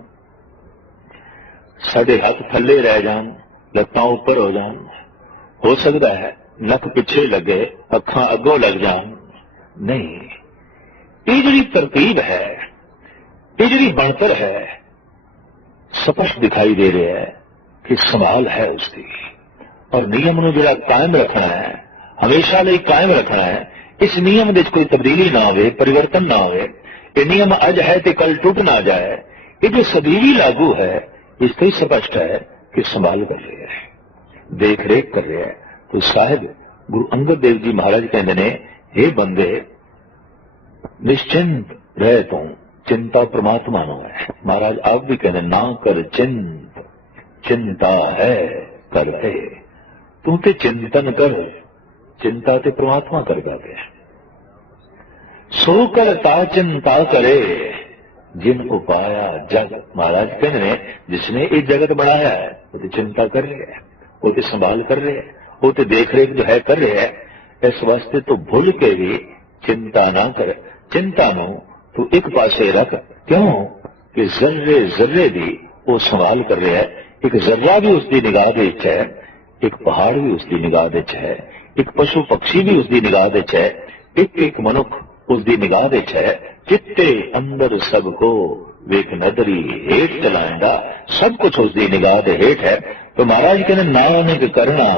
साडे हाथ थले रह जान, लत्तां ऊपर हो जान, हो सकता है नक पिछे लगे, अखां अगों लग जान। नहीं, ये जी तरतीब है, ये जी बनतर है, स्पष्ट दिखाई दे रहा है कि संभाल है उसकी। और नियम नूं जिहड़ा कायम रखना है, हमेशा लिए कायम रखना है। इस नियम में कोई तब्दीली ना हो, परिवर्तन ना हो। ये नियम अज है तो कल टूट ना जाए। ये जो सदीवी लागू है, इससे ही स्पष्ट है कि संभाल कर रहे हैं, देख रेख कर रहे हैं। तो साहिब गुरु अंगद देव जी महाराज कहते ने, हे बंदे निश्चिंत रहे तू, चिंता परमात्मा नो है। महाराज आप भी कहते ना कर चिंत, चिंता है कर है, तू ते चिंतन कर, चिंता ते परमात्मा कर पाते। सो करता चिंता करे जिन उपाया जग। महाराज कहते हैं जिसने ये जगत बनाया है वो तो चिंता कर रहे है, वो तो संभाल कर रहे है, वो तो देख रेख जो है कर रहे है। इस वास्ते तो भूल के भी चिंता ना कर। चिंता नू तू एक पासे रख, क्यों कि जर्रे जर्रे भी वो संभाल कर रहे है। एक जर्रा भी उसकी निगाह दे विच है, एक पहाड़ भी उसकी निगाह दे विच है, एक पशु पक्षी भी उसकी निगाह दे विच है, एक एक मनुख उसकी निगाह दे विच है। चित्ते अंदर सबको वेख नदरी हेठ चलाएगा, सब कुछ उसकी निगाह दे हेठ है। तो महाराज कहते नानक करना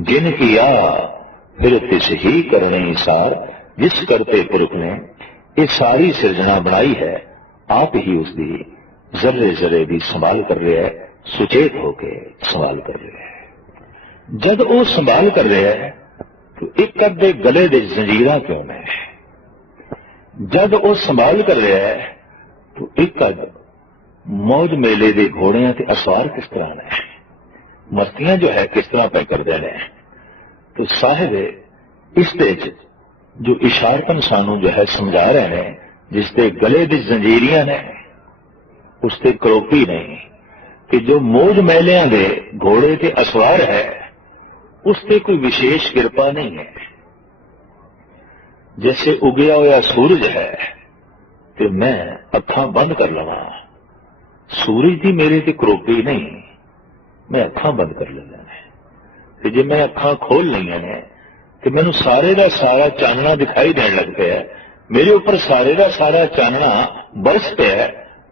जिन किया फिर तिस ही करने सार। जिस करते पुरुष ने ये सारी सिरजना बनाई है, आप ही उसकी जर्रे जर्रे भी संभाल कर रहे हैं, सुचेत होके संभाल कर रहे हैं। जब वो संभाल कर रहे हैं तो एक अद्धे गले दे जंजीरां क्यों ने? जब वो संभाल कर रहे हैं तो एक अद मौज मेले दे घोड़ियां ते असवार किस तरह ने, मस्तियां जो है किस तरह पे करते हैं। तो साहिब इसदे जो इशारतन सानू जो है समझा रहे हैं, जिसके गले दी जंजीरियां ने उसते करोपी नहीं, कि जो मौज मेलियां दे घोड़े के असवार है उसते कोई विशेष कृपा नहीं है। जैसे उगया हुआ सूरज है कि मैं अखां बंद कर लवा, सूरज की मेरे ते करोपी नहीं, मैं अखां बंद कर लेना है। कि जे मैं अखां खोल लिया ने कि मैनू सारे का सारा चानना दिखाई देने लग पाया, मेरे ऊपर सारे का सारा चानना बरस पाया।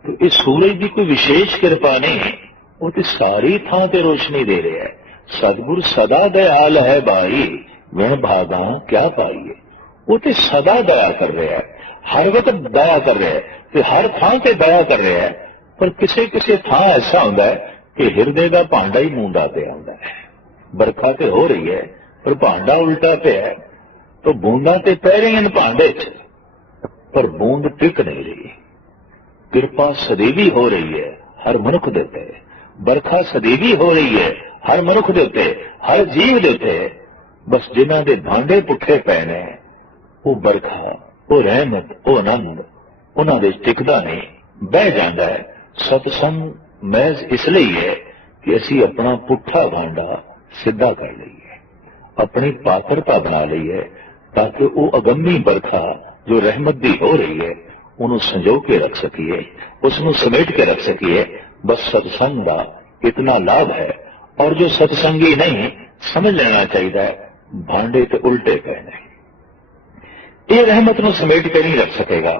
तो इस सूरज की कोई विशेष कृपा नहीं, वो तो सारी थां ते रोशनी दे रहा है। सतगुर सदा दयाल है भाई, विण भागा क्या पाइए। वो तो सदा दया कर रहा है, हर वक्त दया कर रहा है, तो हर थां ते दया कर रहा है। पर किसी किसी थां ऐसा होता है कि हिरदे का भांडा ही मूंदा पे आता है। बरखा तो हो रही है पर भांडा उल्टा पे है, तो बूंदा तो पै रही हैं भांडे च, पर बूंद टिक नहीं रही। कृपा सदैवी हो रही है हर मनुख दे उत्ते, बरखा सदैवी हो रही है हर मनुख दे उत्ते, हर जीव दे उत्ते। बस जिन्हां दे भांडे पुठे पै ने, वो बरखा, वो रहमत, वो आनंद उन्हां दे टिकदा नहीं, बह जांदा है। सतसंग महज इसलिए है कि असी अपना पुठा भांडा सीधा कर लईए, अपनी पात्रता बना लईए, ताकि वो अगम्मी बरखा जो रहमत दी हो रही है उन्होंने संजो के रख सकीए, उसनों समेट के रख सकीए। बस सत्संग का इतना लाभ है। और जो सत्संगी नहीं समझ लेना चाहिए भांडे तो उल्टे पे नहीं, ये रहमत को समेट के नहीं रख सकेगा।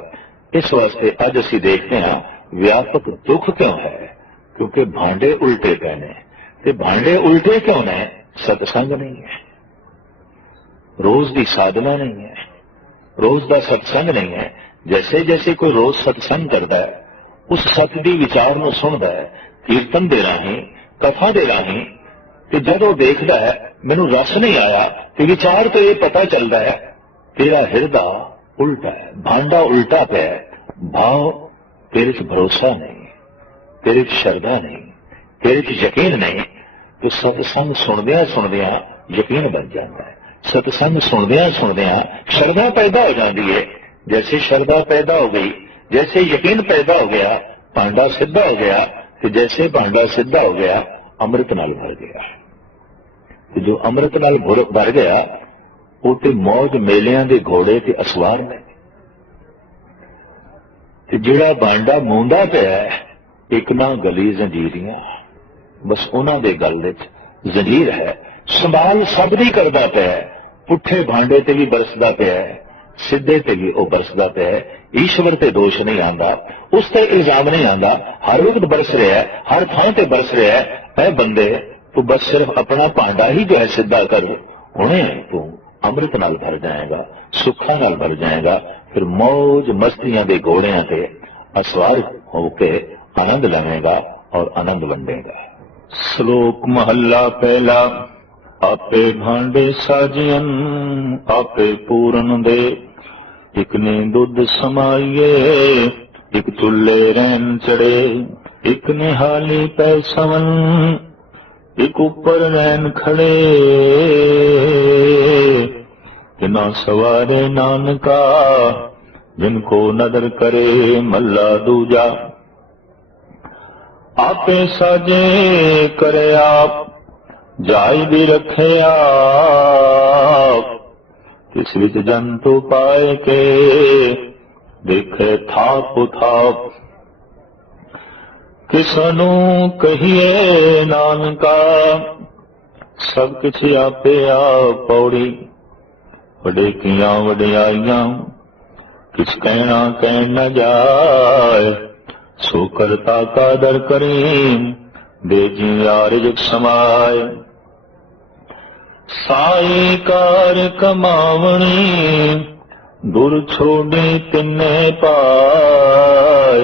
इस वास्ते अज असी देखते हैं व्यापक दुख क्यों है, क्योंकि भांडे उल्टे पे ने। ते भांडे उल्टे क्यों ने? सत्संग नहीं है, रोज की साधना नहीं है, रोज का सत्संग नहीं है। जैसे जैसे कोई रोज सत्संग करता है, उस सत की विचार को सुनता है, कीर्तन दे राही, कथा दे राही, कि जब वो देखता है मैनू रस नहीं आया, तो विचार तो ये पता चलता है तेरा हिरदा उल्टा है, भांडा उल्टा पे है, भाव तेरे च भरोसा नहीं, तेरे च श्रद्धा नहीं, तेरे च यकीन नहीं। तो सत्संग सुनदियां सुनदियां यकीन बन जाता है, सत्संग सुनदियां सुनदियां श्रद्धा पैदा हो जाती है। जैसे श्रद्धा पैदा हो गई, जैसे यकीन पैदा हो गया, भांडा सीधा हो गया। तो जैसे भांडा सीधा हो गया, अमृत नाल भर गया। तो जो अमृत नाल भर गया वो तो मौज मेलियां दे घोड़े ते असवार ने। ते जिहड़ा भांडा मूंदा पिया एक ना गली जंजीरियां, बस उन्हां दे गल विच जंजीर है। संभाल सब दी करदा पिया, पुठे भांडे ते भी बरसदा पिया, सीधे ते भी वो बरसदा पिया। ईश्वर ते दोष नहीं आंदा, उस ते इल्जाम नहीं आंदा, हर वक्त बरस रहा है, हर थां ते बरस रहा है। ऐ बंदे तू बस सिर्फ अपना भांडा ही जो है सीधा कर, हुणे तू अमृत नाल भर जाएगा, सुखा नाल भर जाएगा। फिर मौज मस्तियां दे घोड़ियां ते असवार होके आनंद लवेगा और आनंद वंडेगा। श्लोक महला पहला। आपे भांडे साजियन आपे पूरन दे, एक ने दुध समाइए एक चुल्ले रैन चढ़े, एक ने हाली पै सवन एक ऊपर रैन खड़े, कि ना सवारे नानका जिनको नदर करे मल्ला दूजा। आपे साजे करे आप, जाय भी रखे आप। किस विच जंतु पाए के, देखे थाप थाप। किसनू कहिए नानका, सब किछ आपे आप पौड़ी। वडे किया वडियाइयां, किछ कहना कहन न जाए। सो करता का दर करीम, दे जी आरिज समाय। साई कार कमावणी, दुर छोड़ी तिन्ने पाए।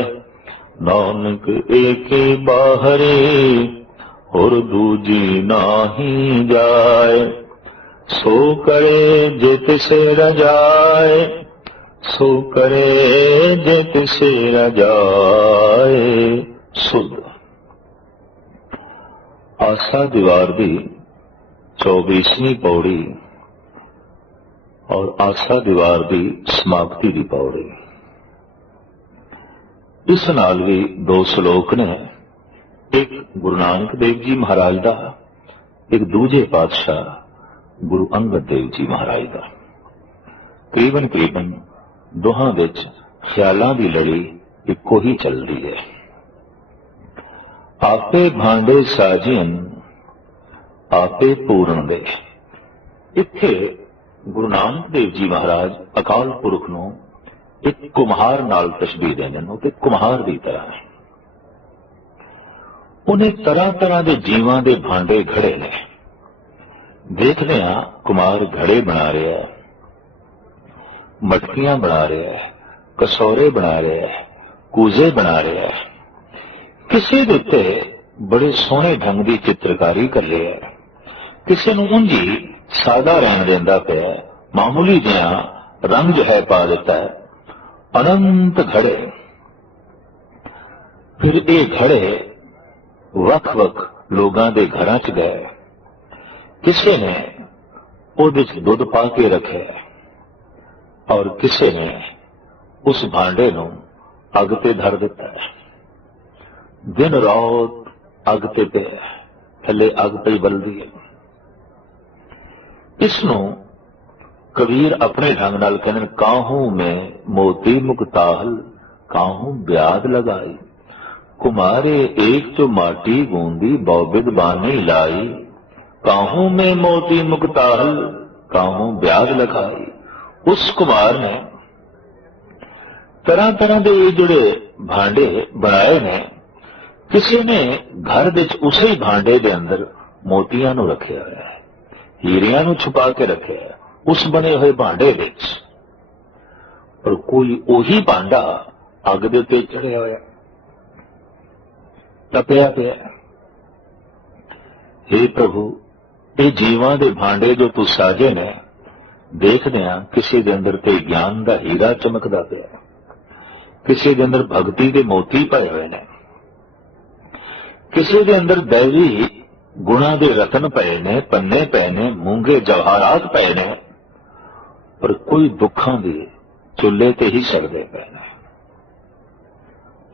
नानक एके बाहरे, और दूजी नाही जाए। सो करे जे तिसे रजाए, सो करे जे तिसे रजाए। सुध आसा दीवार दी 24वीं पौड़ी और आसा दीवार दी समाप्ति दी पौड़ी। इस नाल भी 2 श्लोक ने, एक गुरु नानक देव जी महाराज दा, एक दूजे पातशाह गुरु अंगद देव जी महाराज दा। करीबन करीबन दोहां विच ख्यालां दी लड़ी इक्को ही चलदी है। आपे भांडे साजियन, आपे पूरण दे। इत्थे गुरु नानक देव जी महाराज अकाल पुरख नूं एक कुम्हार नाल तशबीह देंदे ने कि कुम्हार दी तरह है। उन्हें तरह तरह के जीवां दे भांडे घड़े ने। देखते हैं कुमार घड़े बना रहा है, मटकियां बना रहा है, कसौरे बना रहा है, कूजे बना रहा है। किसी के उत्ते बड़े सोहने ढंग की चित्रकारी कर रहा है, किसी नूं उंजी सादा रहन देंदा पिया, मामूली जिहा रंग जो है पा देता है। अनंत घड़े। फिर ये घड़े वख वख लोगों के घरां च गए। किसी ने उहदे च दुध पा के रखे और किसी ने उस भांडे नूं अग ते धर दिता है। दिन रात अग ते पे थले अग पई बलदी है। इसनूं कबीर अपने ढंग नाल कहने, काहू में मोती मुक्ताहल, काहू ब्याद लगाई। कुमारे एक जो माटी गूंदी, बौबिद बानी लाई। काहू में मोती मुक्ताहल, काहू ब्याद लगाई। उस कुमार ने तरह तरह के जोड़े भांडे बनाए ने। किसी ने घर विच उसे भांडे के अंदर मोतियां नूं रखिया है, हीरियां नूं छुपा के रखे है उस बने हुए भांडे विच। पर कोई ओही भांडा अग दे उत्ते चढ़िया होया, तपिया पिया। हे प्रभु, ये जीवां दे भांडे जो तू साजे ने, देखदे हां किसी दे अंदर ते ज्ञान दा हीरा चमकदा पिया, किसी दे अंदर भगती दे मोती पए हुए ने, किसी दे अंदर दैवी गुणा दे रतन पए ने, पन्ने पए ने, मूंगे जवाहरात पए ने। पर कोई दुखां दे चुल्हे ते ही सड़दे पए ने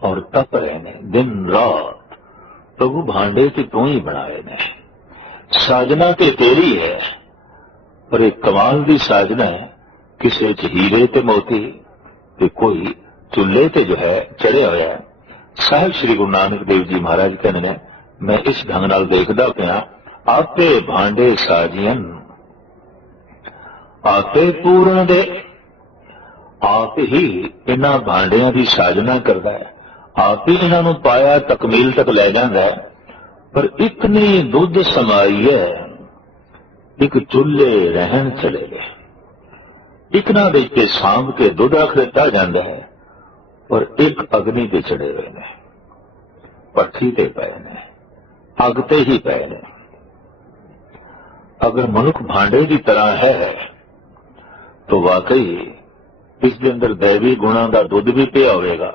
और तप रहे ने दिन रात। प्रभु भांडे ते तू ही बनाए ने, साजना ते तेरी है, पर एक कमाल दी साजना है। किसी च हीरे ते मोती ते कोई चुल्हे ते जो है चढ़िया होया है। साहिब श्री गुरु नानक देव जी महाराज कहने ने, मैं इस ढंग नाल देखदा पिया, आपे भांडे साजियन, आपे पूर्ण दे। आप ही इन्हां भांडियां की साजना करदा है, आप ही इन्हां नूं पाया तकमील तक लै जांदा है। पर इतनी दुध समाई है, एक चुल्हे रहन चले गए। इतना विच के सांभ के दुध रख दिता जांदा है, पर एक अग्नि ते चढ़े हुए ने, पट्ठी ते पए ने, अग ते ही पए ने। अगर मनुख भांडे की तरह है तो वाकई इसके अंदर दैवी गुणों का दुध भी पिया होगा,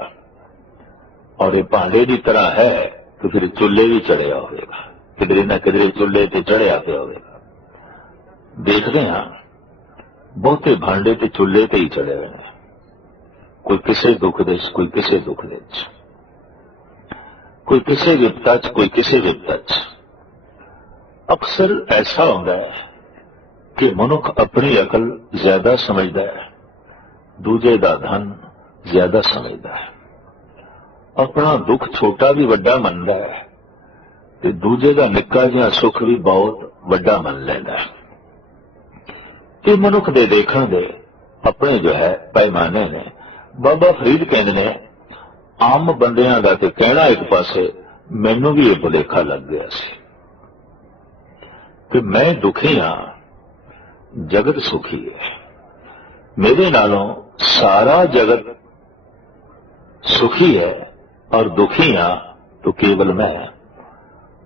और ये भांडे की तरह है तो फिर चुल्हे भी चढ़िया होगा, किधरे न किधरे चुल्हे ते चढ़िया पिया होगा। देखते हैं बहुते भांडे ते चुल्हे ते ही चढ़े हुए हैं। कोई किसी दुख दे कोई किसी दुख दे कोई किसी विपता च कोई किसी विपता च। अक्सर ऐसा होता है कि मनुख अपनी अकल ज्यादा समझदा है, दूजे दा धन ज्यादा समझदा है, अपना दुख छोटा भी वड्डा मनदा है ते दूजे दा निक्का जिहा सुख भी बहुत वड्डा मन लैंदा है। ये मनुख दे देखण दे अपने जो है पैमाने ने। बाबा फरीद कहते ने आम बंदियां दा ते कहना एक पासे, मैनू भी यह भुलेखा लग गया सी कि मैं दुखी हाँ, जगत सुखी है, मेरे नालों सारा जगत सुखी है और दुखी हाँ तो केवल मैं।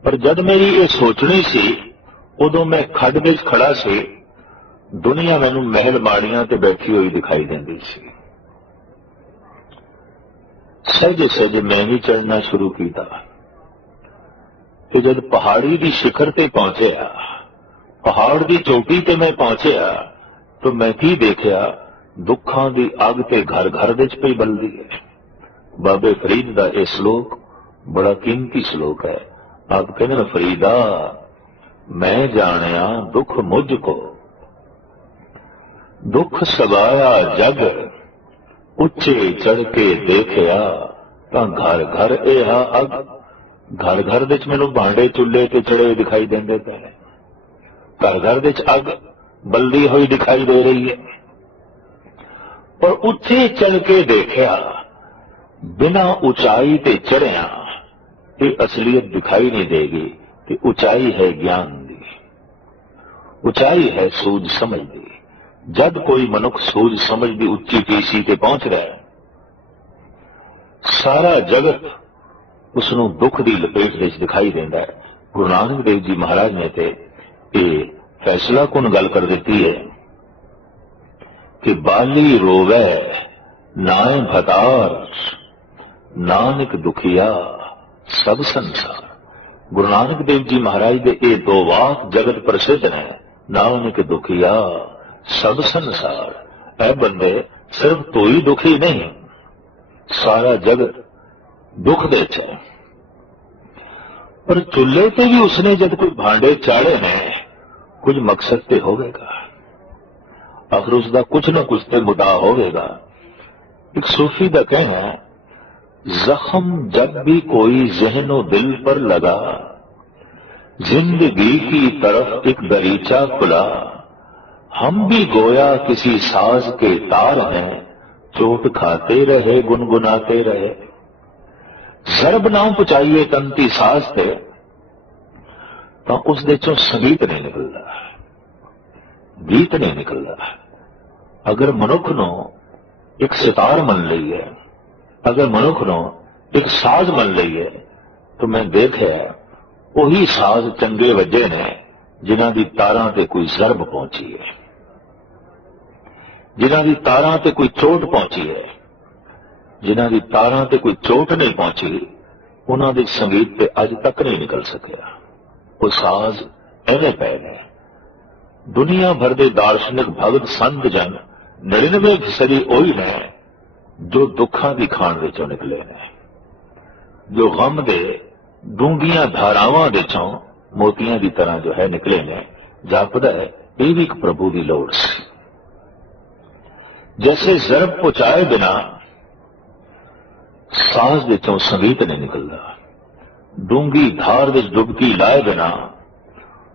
पर जब मेरी ये सोचनी सी उदों मैं खड्ड विच खड़ा सी, दुनिया मैनू महल माड़ियां ते बैठी हुई दिखाई देंदी सी। सहज सहज मैं भी चढ़ना शुरू किया कि जब पहाड़ी की शिखर ते पहुंचया, पहाड़ की चोटी ते मैं पहुंचया तो मैं की देखा, दुखां की अग ते घर घर विच पई बलदी है। बाबे फरीद का यह श्लोक बड़ा कीमती श्लोक है। आप कहते फरीदा मैं जानिया दुख मुझको, दुख सगाया जग उच्चे चढ़ के देखया तो घर घर यह अग। घर घर विच मैनू भांडे चुल्हे ते चढ़े दिखाई देंदे पे, घर घर विच अग बलदी हुई दिखाई दे रही है। पर उच्चे चढ़ के देखया, बिना ऊंचाई ते चढ़िया ये असलियत दिखाई नहीं देगी कि ऊंचाई है ज्ञान दी, ऊंचाई है सूझ समझ दी। जब कोई मनुख सूझ समझ दी उच्ची टीसी ते पहुंच रहा है, सारा जगत उसनों दुख की लपेट विच दिखाई देता है। गुरु नानक देव जी महाराज ने ते ये फैसला कुन गल कर दी है कि बाली रोवै नाए भतार, नानक दुखिया सब संसार। गुरु नानक देव जी महाराज के ये दो वाक जगत प्रसिद्ध है, नानक दुखिया सब संसार। ऐ बंदे सिर्फ तू ही दुखी नहीं, सारा जगत दुख दे है। पर चूल्हे पे भी उसने जब कोई भांडे चाड़े हैं, कुछ मकसद ते होगा, आखिर उसका कुछ न कुछ तो मुद्दा होगा। एक सूफी का कहना है, जख्म जब भी कोई जहनो दिल पर लगा, जिंदगी की तरफ एक दरीचा खुला, हम भी गोया किसी साज के तार हैं, चोट खाते रहे गुनगुनाते रहे। जरब ना पहुंचाइए तंती साज से तो उस दे चों संगीत नहीं निकलता, गीत नहीं निकलता। अगर मनुख नो एक सितार मन लीए, अगर मनुख नो एक साज मन लीए, तो मैं देखा वही साज चंगे वजे ने जिन्हां दी तारां ते कोई जरब पहुंची है, जिन्हां दी तारां ते कोई चोट पहुंची है। जिन्हां दी तारां ते कोई चोट नहीं पहुंची, उन्हां दे संगीत ते अज तक नहीं निकल सकिया। वो साज एवें पै ने। दुनिया भर के दार्शनिक भगत संत जन 99% ओही ने जो दुखा की खाण विचों निकले ने, जो गम दे डूंगियां धारावां विचों मोतियां की तरह जो है निकले ने। जापदा है ये भी एक प्रभु की लोड़ सी। जैसे जरब पहुंचाए बिना साज विचों संगीत नहीं निकलता, डूंगी धार विच डुबकी लाए बिना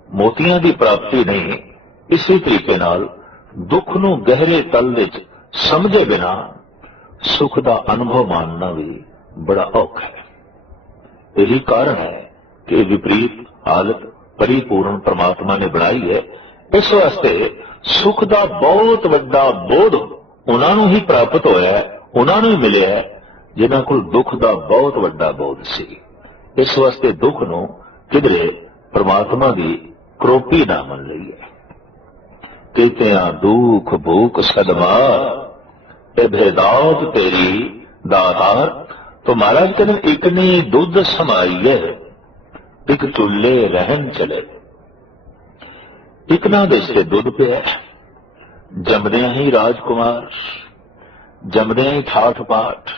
मोतियां की प्राप्ति नहीं। इसी तरीके नाल दुख नूं गहरे तल विच समझे बिना सुख का अनुभव मानना भी बड़ा औखा है। यही कारण है कि विपरीत हालत परिपूर्ण परमात्मा ने बनाई है। इस वास्ते सुख का बहुत वड्डा बोध उन्होंने ही प्राप्त होया है, उन्होंने ही मिले है जिन्हां कोल दुख का बहुत वड्डा बोध सी। इस वास्ते दुख नूं किधरे परमात्मा की क्रोपी ना मन लईए। कहते दुख भूख सदमा ए भेदाव तेरी दातार। तो महाराज कहते इतनी दुध समाइए एक चूल्हे रहन चले। इकना देश से दुध पे जमदिया ही राजकुमार जमदियां ही ठाठ पाठ,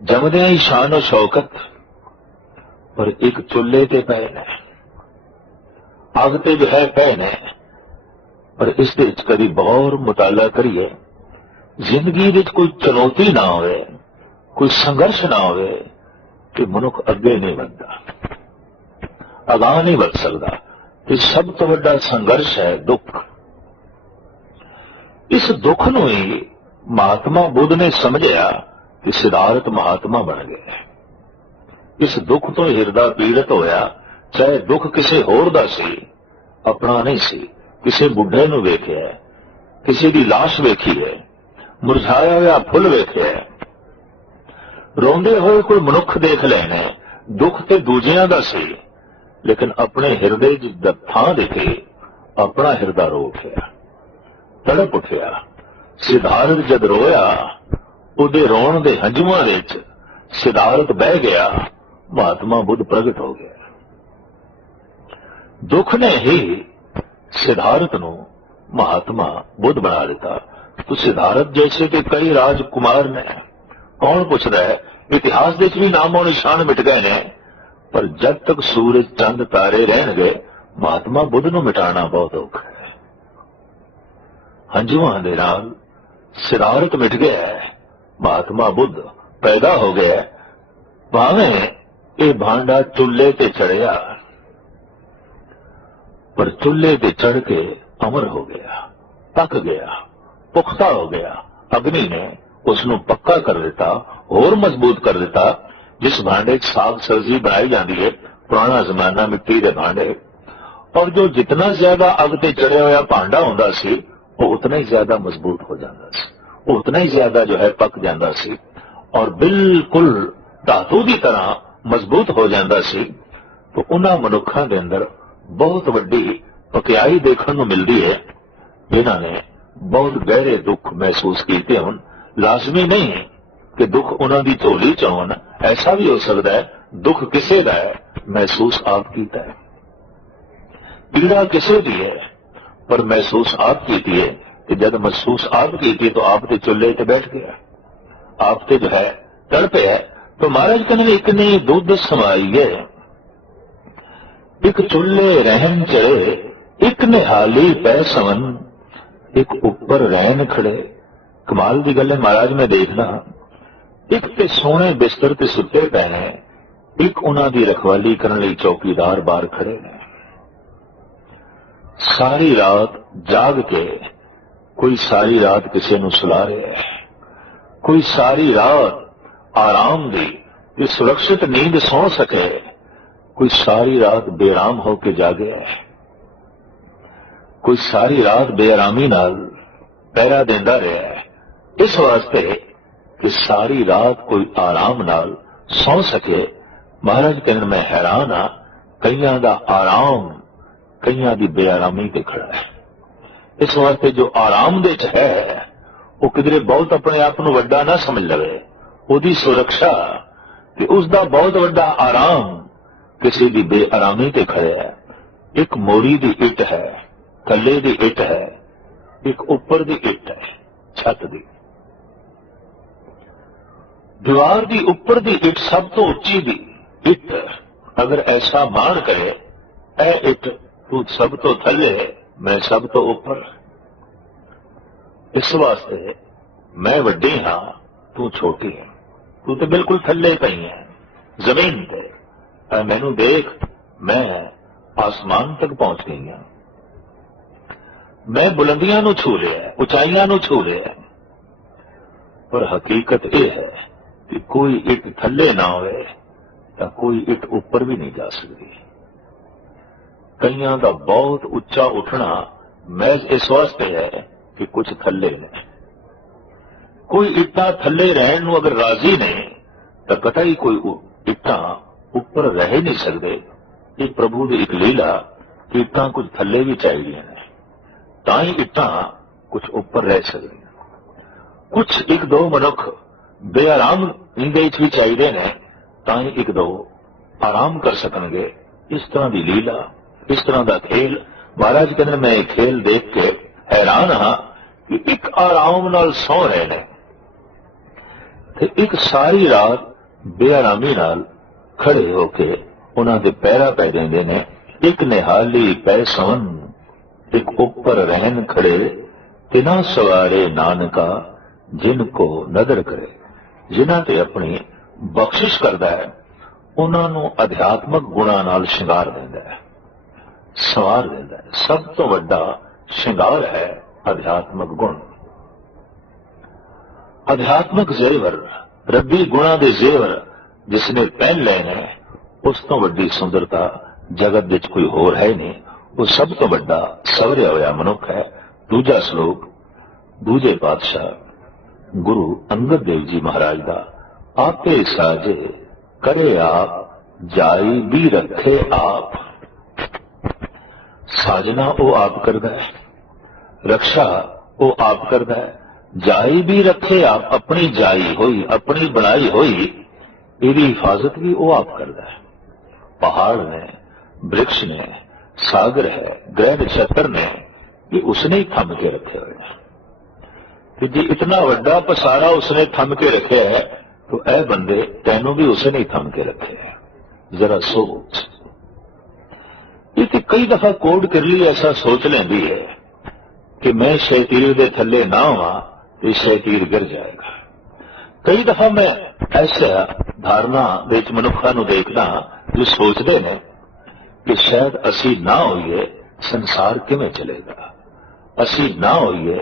जमदियां ही शान शौकत, पर एक चुल्हे ते पए ने, अग ते जो है पए ने। पर इस दे विच कदी गौर मुताला करिए, जिंदगी विच कोई चुनौती ना होवे, कोई संघर्ष ना होवे कि मनुख अगे नहीं बढ़ता, अगाह नहीं बढ़ सकता। कि सब तो बड़ा संघर्ष है दुख। इस दुख नूं ही महात्मा बुद्ध ने समझिया कि सिद्धार्थ महात्मा बन गए। इस दुख तो हिरदा पीड़ित होया, चाहे दुख किसी होर दा सी, अपना नहीं सी। किसी बुढ़े नूं वेखिया, किसी दी लाश वेखी है, मुरझाया हुआ फुल वेखिया, रोंदे होए कोई मनुख देख लेने। दुख ते दूजियां दा सी, लेकिन अपने हिरदे च थां दिखे, अपना हिरदा रो उठिया, तड़प उठिया। सिद्धार्थ जद रोया, उहदे रोण दे हंझुआं विच सिद्धार्थ बह गया, महात्मा बुद्ध प्रगट हो गया। दुख ने ही सिद्धार्थ नूं महात्मा बुद्ध बना दिता। तो सिद्धार्थ जैसे कि कई राजकुमार ने, कौन पूछता है, इतिहास दे भी नामो निशान मिट गए ने, पर जब तक सूरज चंद तारे रहणगे, महात्मा बुद्ध नूं मिटाना बहुत औखा है। हंझुआं दे नाल सिद्धार्थ मिट गया, महात्मा बुद्ध पैदा हो गया। भावें ये भांडा चुल्हे ते चढ़िया, पर चुल्हे ते चढ़ के अमर हो गया, पक गया, पुख्ता हो गया। अग्नि ने उसनों पक्का कर दिता, और मजबूत कर दिता। जिस भांडे साग सब्जी बनाई जाती है, पुराना जमाना मिट्टी के भांडे, और जो जितना ज्यादा अग ते चढ़िया हुआ भांडा होंदा सी, वो उतना ही ज्यादा मजबूत हो जाता सी, वो उतना ही ज्यादा जो है पक जाता सी, और बिल्कुल धातु की तरह मजबूत हो जाता सी। तो उन्हां मनुखां दे अंदर बहुत वड्डी पकियाई देखण नूं मिलदी है, जिन्हां ने बहुत गहरे दुख महसूस किए होण। लाजमी नहीं है कि दुख उन्हां दी झोली च होण, ऐसा भी हो सकता है दुख किसी का है, महसूस आप कीता है, पीड़ा किसी की है, पर महसूस आप कीती है। कि जब महसूस आप की तो आप ते चुल्हे ते बैठ गया, आप ते जो है तड़पे है। तो महाराज कहने एक ने दुध समाई है, एक चुल्हे रहन चढ़े, एक निहाली पै सवन, एक ऊपर रहन खड़े। कमाल की गल है महाराज, मैं देखना एक ते सोहने बिस्तर ते सुते पे हैं, एक उन्हां दी रखवाली करने लई चौकीदार बाहर खड़े ने। सारी रात जाग के कोई सारी रात किसी नूं सुला रहा है, कोई सारी रात आराम दी कि सुरक्षित नींद सौ सके, कोई सारी रात बेराम होके जागे है, कोई सारी रात बेआरामी नाल पहरा देंदा रहा है। इस वास्ते कि सारी रात कोई आराम नाल सौ सके। महाराज कहने मैं हैरान हाँ, कईयां दा आराम कईयां दी बेआरामी ते खड़ा है। इस वास्ते जो आराम दे च है, वो किधरे बहुत अपने आप को वड्डा ना समझ लवे, उहदी सुरक्षा कि उसका बहुत वड्डा आराम किसी की बेआरामी ते खड़े है। एक मोरी दी इट है, थल्ले दी इट है, एक ऊपर दी इट है, छत दी दीवार दी ऊपर दी इट सब तो उच्ची दी इट। अगर ऐसा मान करे, ऐ इट तू सब तो थल्ले, मैं सब तो ऊपर, इस वास्ते मैं वड्डी हाँ, तू छोटी है, तू तो बिल्कुल थल्ले पई है जमीन पे, मैनू देख मैं आसमान तक पहुंच गई हूं, मैं बुलंदियां नू छू लिया, उचाइयां नू छू लिया। पर हकीकत यह है कि कोई इट थल्ले ना होवे तो कोई इट ऊपर भी नहीं जा सकती। कईयां दा बहुत उच्चा उठना महज इस वास्ते है कि कुछ थल्ले ने। कोई इट्टा थल्ले रहन नू अगर राजी ने तो कतई कोई इट्टा ऊपर रह नहीं सकते। ये प्रभु की एक लीला कि इट्टा कुछ थल्ले भी चाहिए ने, ताई इट्टा कुछ ऊपर रह सकती। कुछ एक दो मनुख बेआराम इंदे भी चाहिए ने, ताई एक दो आराम कर सकणगे। इस तरह की लीला, इस तरह का खेल। महाराज कहते मैं खेल देख के हैरान हाँ कि एक आराम नाल सौ रहे ने, ਤੇ ਇੱਕ ਸਾਰੀ ਰਾਤ ਬੇਆਰਾਮੀ ਨਾਲ ਖੜੇ ਹੋ ਕੇ ਉਹਨਾਂ ਦੇ ਪੈਰਾ ਪੈ ਜਾਂਦੇ ਨੇ। ਇੱਕ ਨਿਹਾਲੀ ਪੈ ਸਵਨ, ਇੱਕ ਉੱਪਰ ਰਹਿਣ ਖੜੇ, ਤਿਨਾ ਸਵਾਰੇ ਨਾਨਕਾ ਜਿਨ ਕੋ ਨਦਰ ਕਰੇ। ਜਿਨ੍ਹਾਂ ਤੇ ਆਪਣੀ ਬਖਸ਼ਿਸ਼ ਕਰਦਾ ਹੈ ਉਹਨਾਂ ਨੂੰ ਅਧਿਆਤਮਕ ਗੁਣਾਂ ਨਾਲ ਸ਼ਿੰਗਾਰ ਦਿੰਦਾ ਹੈ, ਸਵਾਰ ਦਿੰਦਾ ਹੈ। ਸਭ ਤੋਂ ਵੱਡਾ ਸ਼ਿੰਗਾਰ ਹੈ ਅਧਿਆਤਮਕ ਗੁਣ। ਅਧਿਆਤਮਕ ਜ਼ੇਵਰ, ਰੱਬੀ ਗੁਣਾਂ ਦੇ ਜ਼ੇਵਰ ਜਿਸ ਨੇ ਪਹਿਨ ਲਏ ਨੇ, ਉਸ ਤੋਂ ਵੱਡੀ ਸੁੰਦਰਤਾ ਜਗਤ ਵਿੱਚ ਕੋਈ ਹੋਰ ਹੈ ਨਹੀਂ। ਉਹ ਸਭ ਤੋਂ ਵੱਡਾ ਸਵਰਿਆ ਹੋਇਆ ਮਨੁੱਖ ਹੈ। ਦੂਜਾ ਸ਼ਲੋਕ ਦੂਜੇ ਪਾਤਸ਼ਾਹ ਗੁਰੂ ਅੰਗਦ ਦੇਵ ਜੀ ਮਹਾਰਾਜ ਦਾ, ਆਪੇ ਸਾਜੇ ਕਰੇ ਆਪ, ਜਾਈ ਵੀ ਰੱਖੇ ਆਪ। ਸਾਜਨਾ ਉਹ ਆਪ ਕਰਦਾ ਹੈ, ਰਕਸ਼ਾ ਉਹ ਆਪ ਕਰਦਾ ਹੈ, ਜਾਈ ਵੀ ਰੱਖੇ ਆਪ। ਆਪਣੀ ਜਾਈ ਹੋਈ, ਆਪਣੀ ਬਣਾਈ ਹੋਈ ਇਹਦੀ ਹਿਫਾਜ਼ਤ ਵੀ ਉਹ ਆਪ ਕਰਦਾ ਹੈ। पहाड़ ने, वृक्ष ने, सागर है, ग्रह नक्षत्र ने, ये उसने ही थम के रखे हुए हैं। कि जी इतना वड्डा पसारा उसने थम के रखे है, तो ऐ बंदे तैनों भी उसने ही थम के रखे हैं। जरा सोच। ये तो कई दफा कोड कर ली ऐसा सोच लेंदी है कि मैं शैतीर दे थल्ले ना हुआ तो शैतीर गिर जाएगा। कई दफा मैं ऐसा धारणा विच मनुखा नूं देखदा जो सोचते हैं कि शायद असी ना होइए संसार किवें चलेगा, असी ना होइए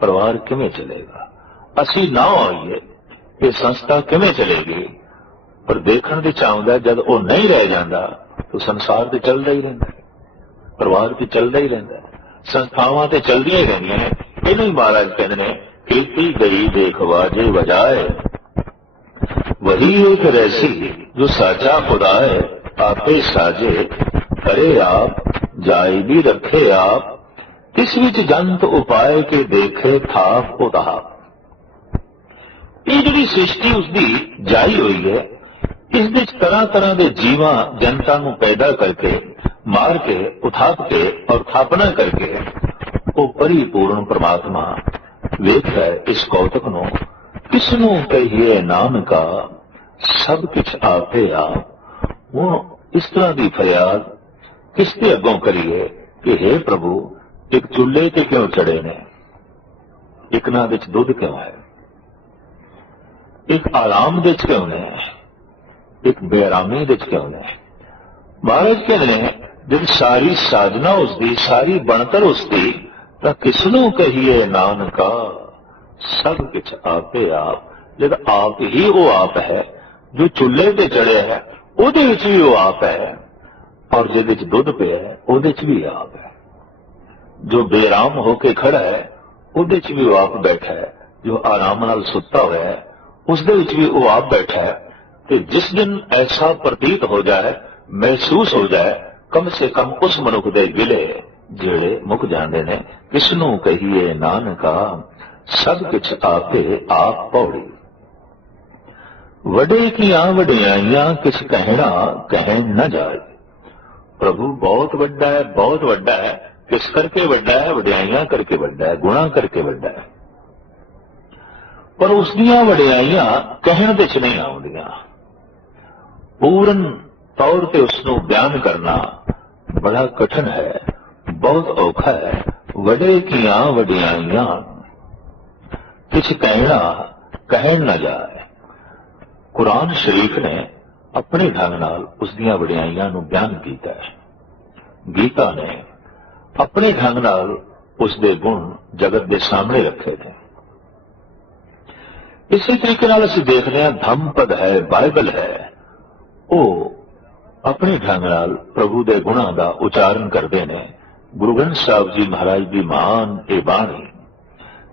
परिवार किवें चलेगा, असी ना होइए ये संस्था किवें चलेगी। पर देखण दी चाहुंदा जब वो नहीं रह जाता तो संसार तो चलता ही रहता है, परिवार तो चलता ही रहता है, संस्थावां तो चलदियां ही रहंदियां ने। इहनूं ही महाराज कहंदे ने, कीर्ति गई देख वाजे बजाए, वही एक रैसी जो साचा खुदा है, आपे साजे करे आप, जाय भी रखे आप। किस विच जंत उपाय के देखे थाप उताप। ये जिहड़ी सृष्टि उसकी जाई हुई है, इस विच तरह तरह के जीवां जनता नूं पैदा करके, मार के, उठाप के और थापना करके वो परिपूर्ण परमात्मा वेखदा है इस कौतक नूं। किसनूं कहिए नानका सब कुछ आपे आप। वो इस तरह की फरियाद किसके अगों करिए कि हे प्रभु, एक चूल्हे ते क्यों चढ़े ने, एक ना विच दुध क्यों है, एक आराम विच क्यों ने, एक बेआरामी विच क्यों ने। महाराज कहते हैं जब सारी साधना उसकी, सारी बनतर उसकी, तो किसनों कहिए नानका सब कुछ आपे आप। जब आप ही वो आप है जो चूल्हे पे चढ़े है, ਉਹਦੇ ਵਿੱਚ भी वो आप है, और ਜਿਹਦੇ ਵਿੱਚ ਦੁੱਧ ਪਿਆ है ਉਹਦੇ ਵਿੱਚ भी आप है। जो बेराम होके खड़ा है ਉਹਦੇ ਵਿੱਚ भी वो आप बैठा है, जो आराम नाल सुता हुआ है उसਦੇ ਵਿੱਚ भी वो आप बैठा है। कि जिस दिन ऐसा प्रतीत हो जाए, महसूस हो जाए, कम से कम उस मनुख दे गिले ਜਿਹੜੇ मुक जाते ने, किसनों कहिए नानका सब कुछ आपे आप पौड़ी। वडे किया वडियाइयां किस कहना कहन न जाए। प्रभु बहुत वड्डा है, बहुत वड्डा है। किस करके वड्डा है? वडियाइयां करके वड्डा है, गुणा करके वड्डा है। पर उसदियां वडियाइयां कहण दे च नहीं आउंदियां। पूर्ण तौर पे उसनूं बयान करना बड़ा कठिन है, बहुत औखा है। वडे किया वडियाइयां किस कहना कहन न जाए। कुरान शरीफ ने अपने ढंग नाल उसदियां वडियाइयां नूं बयान कीता है। गीता ने अपने ढंग नाल उसदे गुण जगत के सामने रखे थे। इसी तरीके नाल असीं देखते हैं धम्मपद है, बाइबल है, वो अपने ढंग नाल प्रभु के गुणों का उचारण करते हैं। गुरु ग्रंथ साहिब जी महाराज की महान ये बाणी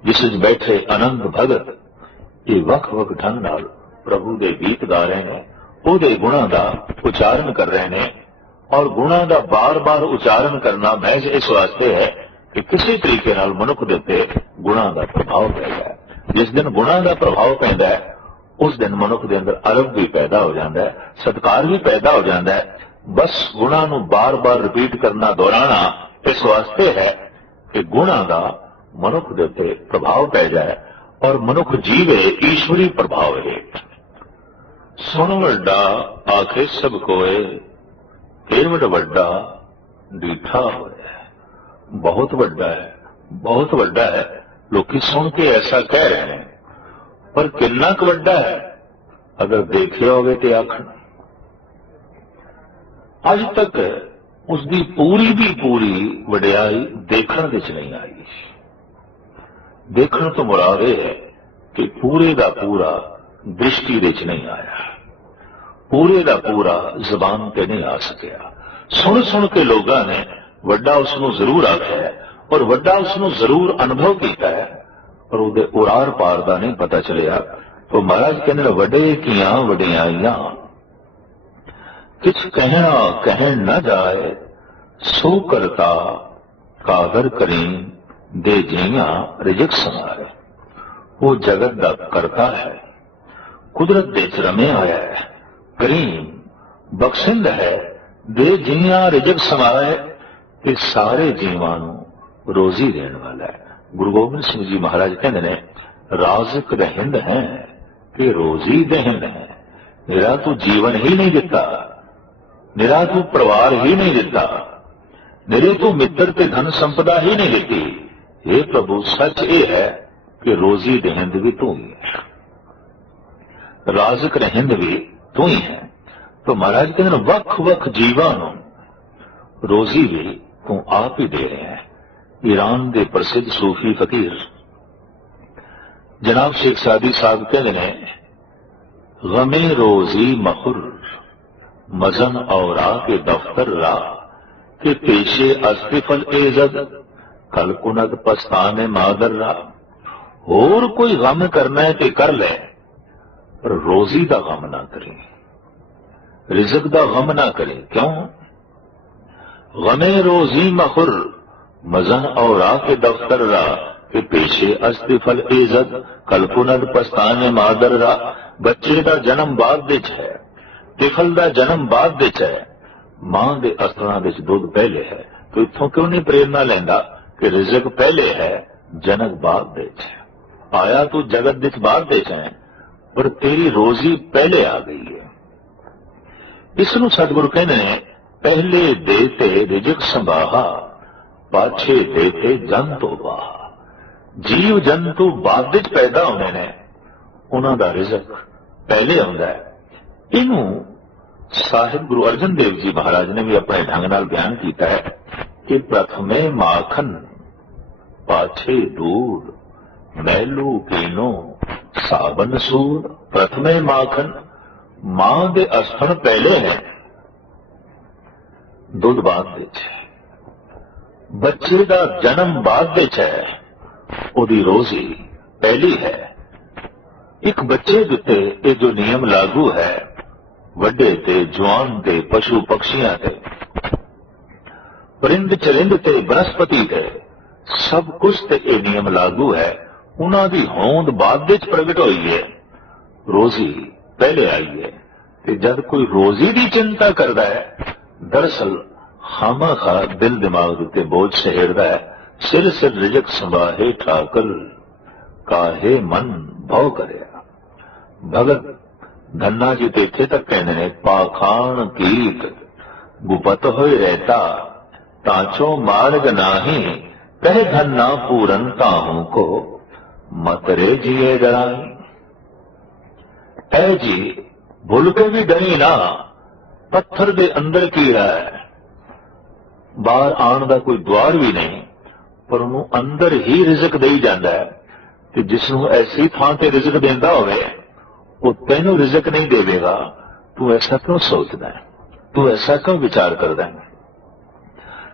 जिस विच बैठे आनंद भगत ये वख वख ढंग नाल प्रभु के गीत गा रहे हैं, ਉਹਦੇ गुणों का उचारण कर रहे हैं। और गुणों का बार बार उचारण करना महज इस वास्ते है कि किसी तरीके नाल मनुख के उत्ते गुणों का प्रभाव पैदा है। जिस दिन गुणों का प्रभाव पैदा है उस दिन मनुख के अंदर अरब भी पैदा हो जाता है, सत्कार भी पैदा हो जाता है। बस गुणों को बार बार रिपीट करना, दोहराना इस वास्ते है कि गुणों का मनुख के उत्ते प्रभाव पै जाए और मनुख जीवे ईश्वरी प्रभाव हेठ। सुन वड्डा आखे सब कोए, केवट वड्डा डीठा होए। बहुत वड्डा है, बहुत वड्डा है। लोग सुन के ऐसा कह रहे हैं, पर कितना क वड्डा है अगर देखिया होवे ते आखण। अज तक उसकी पूरी भी पूरी वडियाई देखण विच नहीं आई। देखण तो मुराद यह है कि पूरे का पूरा दृष्टि विच नहीं आया, पूरे का पूरा जबान ते नहीं आ सकिया। सुन सुन के लोगों ने वड्डा उसनों जरूर आख्या है और वड्डा उसनों जरूर अनुभव किया है, पर उहदे उरार पार का नहीं पता चलिया। तो महाराज कहते वडे किया वडियाइयां, किछ कहना कहन न जाए, सो करता कादर करीम दे जिया रिजक समाए। वो जगत दा करता है, कुदरत दे च रमे आया है, करीम बख्शिंद है, दे जिया रिजक समाए कि सारे जीवां नूं रोजी देण वाला है। गुरु गोबिंद सिंह जी महाराज कहते ने राज़िक दहिंद है कि रोजी दहिंद है। निरा तू जीवन ही नहीं दिता, निरा तू परिवार ही नहीं दिता, निरे तू मित्र ते धन संपदा ही नहीं दिती। हे प्रभु सच ये है कि रोजी दहिंद भी तू ही है, राज़िक दहिंद भी तू ही है। तो महाराज कहते वख वख जीवां नूं रोजी भी तू आप ही दे रहे हैं। ईरान के प्रसिद्ध सूफी फकीर जनाब शेख सादी साहब कहते हैं गमे रोजी मखुर मजन और के दफ्तर रा के पेशे अस्तिफल एजद कल कुनद पछताने मादर रा। और कोई गम करना है तो कर ले, पर रोजी का गम ना करे, रिजक का गम ना करे। क्यों? गमे रोजी मखुर मजन और के दफ्तर रा के पेशे अस्तिफल इज्जत कल्पुनद पछताने मादर रा। बच्चे का जन्म बाद विच है, तिफल का जन्म बाद विच है, मां के अस्त्रां विच दुध पहले है। तो इत्थों क्यों नहीं प्रेरणा लेंदा कि रिजक पहले है, जनक बाद विच है। आया तू जगत विच बाद विच है, पर तेरी रोजी पहले आ गई है। इसनूं सतगुरु कहने पहले देते रिजक संभाहा, पाछे देते जंतु बाहा। जीव जंतु बाद विच पैदा होने ने, उन्हां दा रिजक पहले आउंदा है। इनू साहिब गुरु अर्जन देव जी महाराज ने भी अपने ढंग नाल बयान किया है कि प्रथमे माखन पाछे दूध, मैलू कीनो साबन सूद। प्रथमे माखन, मां दे अस्थन पहले है, दुध बाद विच है। बच्चे का जन्म बाद विच है, उहदी रोजी पहली है। एक बच्चे उत्ते ये जो नियम लागू है, वड्डे ते जवान ते पशु पक्षियां ते परिंद चरिंद ते बनस्पति ते सब कुछ ते ये नियम लागू है। उन्हां दी होंद बाद विच प्रगट होई है, रोजी पहले आई है। ते जब कोई रोजी की चिंता करता है, दरअसल खामा दिल दिमाग उत्ते बोझ सहेड़दा है। सिर सिर रिजक संभाहे ठाकर काहे मन भव करया। भगत धन्ना जी तो इत्थे तक कहने ने पाखाण कीत गुपत होए रहता, तांचो मार्ग नाही कह धन्ना पूरन ताहू को मतरे जिए डराई। ऐ जी भूल के भी डरी ना, पत्थर दे अंदर कीड़ा है, बाहर आने का कोई द्वार भी नहीं, पर उन्होंने अंदर ही रिजक दे जाता है। कि जिसनों ऐसी थां ते रिजक देंदा होवे, वो तेनों रिजक नहीं देवेगा। तू ऐसा क्यों सोचता है, तू ऐसा क्यों विचार करता है?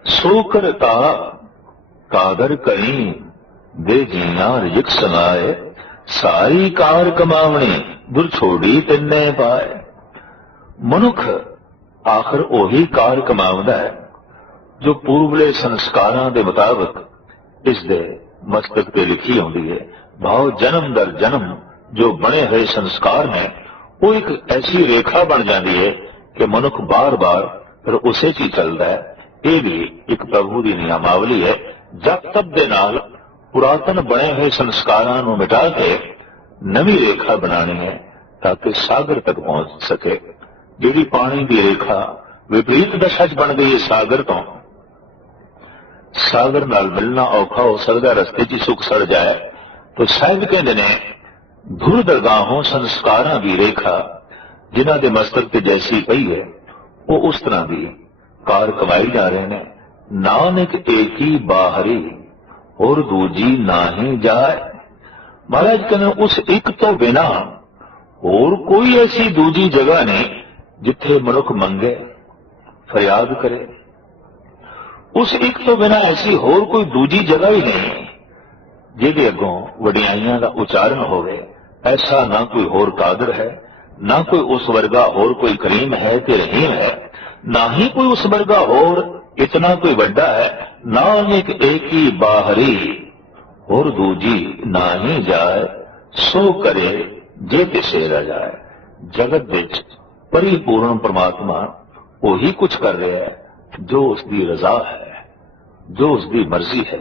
सो करता कादर कहीं दे जिया रिजक समाए, सारी कार कमावनी दुर छोड़ी तिन्ने पाए। मनुख आखिर ओही कार कमावदा है जो पूर्वले संस्कारां दे मुताबिक इस दे मस्तक ते लिखी होंदी है। भाव जन्म दर जन्म जो बने हुए संस्कार ने, वो एक ऐसी रेखा बन जाती है कि मनुख बार बार फिर उसे च ही चलता है। ये भी एक प्रभु की नियमावली है। जब तब दे नाल ਪੁਰਾਤਨ ਬਣੇ ਹੋਏ ਸੰਸਕਾਰਾਂ ਨੂੰ ਮਿਟਾ ਕੇ ਨਵੀਂ ਰੇਖਾ ਬਣਾਣੀ ਹੈ ਤਾਂ ਕਿ ਸਾਗਰ ਤੱਕ ਪਹੁੰਚ ਸਕੇ। ਜਿਹੜੀ ਪਾਣੀ ਦੀ ਰੇਖਾ ਵਿਪਰੀਤ ਦਸ਼ਾ 'ਚ ਬਣ ਗਈ ਹੈ ਸਾਗਰ ਤੋਂ, ਸਾਗਰ ਨਾਲ ਮਿਲਣਾ ਔਖਾ ਹੋ ਸਕਦਾ, ਰਸਤੇ 'ਚ ਹੀ ਸੁੱਕ ਸੜ ਜਾਏ। ਤਾਂ ਸਾਹਿਬ ਕਹਿੰਦੇ ਨੇ ਧੁਰ ਦਰਗਾਹੋਂ ਸੰਸਕਾਰਾਂ ਦੀ ਰੇਖਾ ਜਿਨ੍ਹਾਂ ਦੇ ਮਸਤਕ ਤੇ ਜੈਸੀ ਪਈ ਹੈ ਉਹ ਉਸ ਤਰ੍ਹਾਂ ਦੀ ਕਾਰ ਕਮਾਈ ਜਾ ਰਹੇ ਨੇ। ਨਾਨਕ ਏਕੀ ਬਾਹਰੀ ਹੋਰ ਦੂਜੀ ਨਾਹੀਂ ਜਾਏ। ਮਹਾਰਾਜ ਕਹਿੰਦੇ ਉਸ ਇੱਕ ਤੋਂ ਬਿਨਾਂ ਹੋਰ ਕੋਈ ਐਸੀ ਦੂਜੀ ਜਗ੍ਹਾ ਨਹੀਂ ਜਿੱਥੇ ਮਨੁੱਖ ਮੰਗੇ, ਫਰਿਆਦ ਕਰੇ। ਉਸ ਇੱਕ ਤੋਂ ਬਿਨਾਂ ਐਸੀ ਹੋਰ ਕੋਈ ਦੂਜੀ ਜਗ੍ਹਾ ਹੀ ਨਹੀਂ ਜਿਹਦੇ ਅੱਗੋਂ ਵਡਿਆਈਆਂ ਦਾ ਉਚਾਰਨ ਹੋਵੇ। ਐਸਾ ਨਾ ਕੋਈ ਹੋਰ ਕਾਦਰ ਹੈ, ਨਾ ਕੋਈ ਉਸ ਵਰਗਾ ਹੋਰ ਕੋਈ ਕਰੀਮ ਹੈ ਤੇ ਰਹੀਮ ਹੈ, ਨਾ ਹੀ ਕੋਈ ਉਸ ਵਰਗਾ ਹੋਰ ਇਤਨਾ ਕੋਈ ਵੱਡਾ ਹੈ। ਨਾਨਕ ਏਕੀ ਬਾਹਰੀ ਹੋਰ ਦੂਜੀ ਨਾਹੀਂ ਜਾਏ, ਸੋ ਕਰੇ ਜੇ ਕਿਸੇ ਰਜਾਏ। ਜਗਤ ਵਿੱਚ ਪਰਿਪੂਰਨ ਪਰਮਾਤਮਾ ਉਹੀ ਕੁਝ ਕਰ ਰਿਹਾ ਹੈ ਜੋ ਉਸ ਦੀ ਰਜ਼ਾ ਹੈ, ਜੋ ਉਸ ਦੀ ਮਰਜ਼ੀ ਹੈ,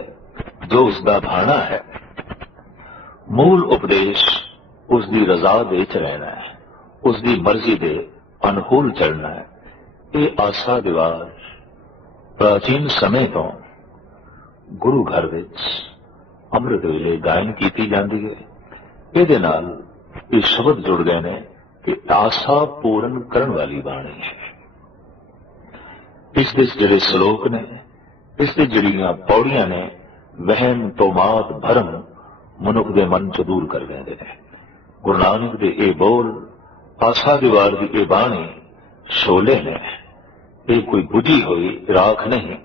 ਜੋ ਉਸ ਦਾ ਭਾਣਾ ਹੈ। ਮੂਲ ਉਪਦੇਸ਼ ਉਸ ਦੀ ਰਜ਼ਾ ਦੇ ਵਿੱਚ ਰਹਿਣਾ ਹੈ, ਉਸ ਦੀ ਮਰਜ਼ੀ ਦੇ ਅਨੁਕੂਲ ਚੱਲਣਾ ਹੈ। ਇਹ ਆਸਾ ਦੀਵਾਰ ਪ੍ਰਾਚੀਨ ਸਮੇਂ ਤੋਂ ਗੁਰੂ ਘਰ ਵਿੱਚ ਅੰਮ੍ਰਿਤ ਵੇਲੇ ਗਾਇਨ ਕੀਤੀ ਜਾਂਦੀ ਹੈ। ਇਹਦੇ ਨਾਲ ਇਹ ਸ਼ਬਦ ਜੁੜ ਗਏ ਨੇ ਕਿ ਆਸਾ ਪੂਰਨ ਕਰਨ ਵਾਲੀ ਬਾਣੀ ਹੈ। ਇਸ ਦੇ ਜਿਹੜੇ ਸ਼ਲੋਕ ਨੇ, ਇਸ ਦੇ ਜਿਹੜੀਆਂ ਪੌੜੀਆਂ ਨੇ, ਵਹਿਮ ਤੋਮਾਤ ਭਰਮ ਮਨੁੱਖ ਦੇ ਮਨ ਤੋਂ ਦੂਰ ਕਰ ਦਿੰਦੇ ਨੇ। ਗੁਰੂ ਨਾਨਕ ਦੇ ਇਹ ਬੋਲ, ਆਸਾ ਦੀਵਾਰ ਦੀ ਇਹ ਬਾਣੀ ਸ਼ੋਲੇ ਨੇ। ਇਹ ਕੋਈ ਬੁਝੀ ਹੋਈ ਰਾਖ ਨਹੀਂ।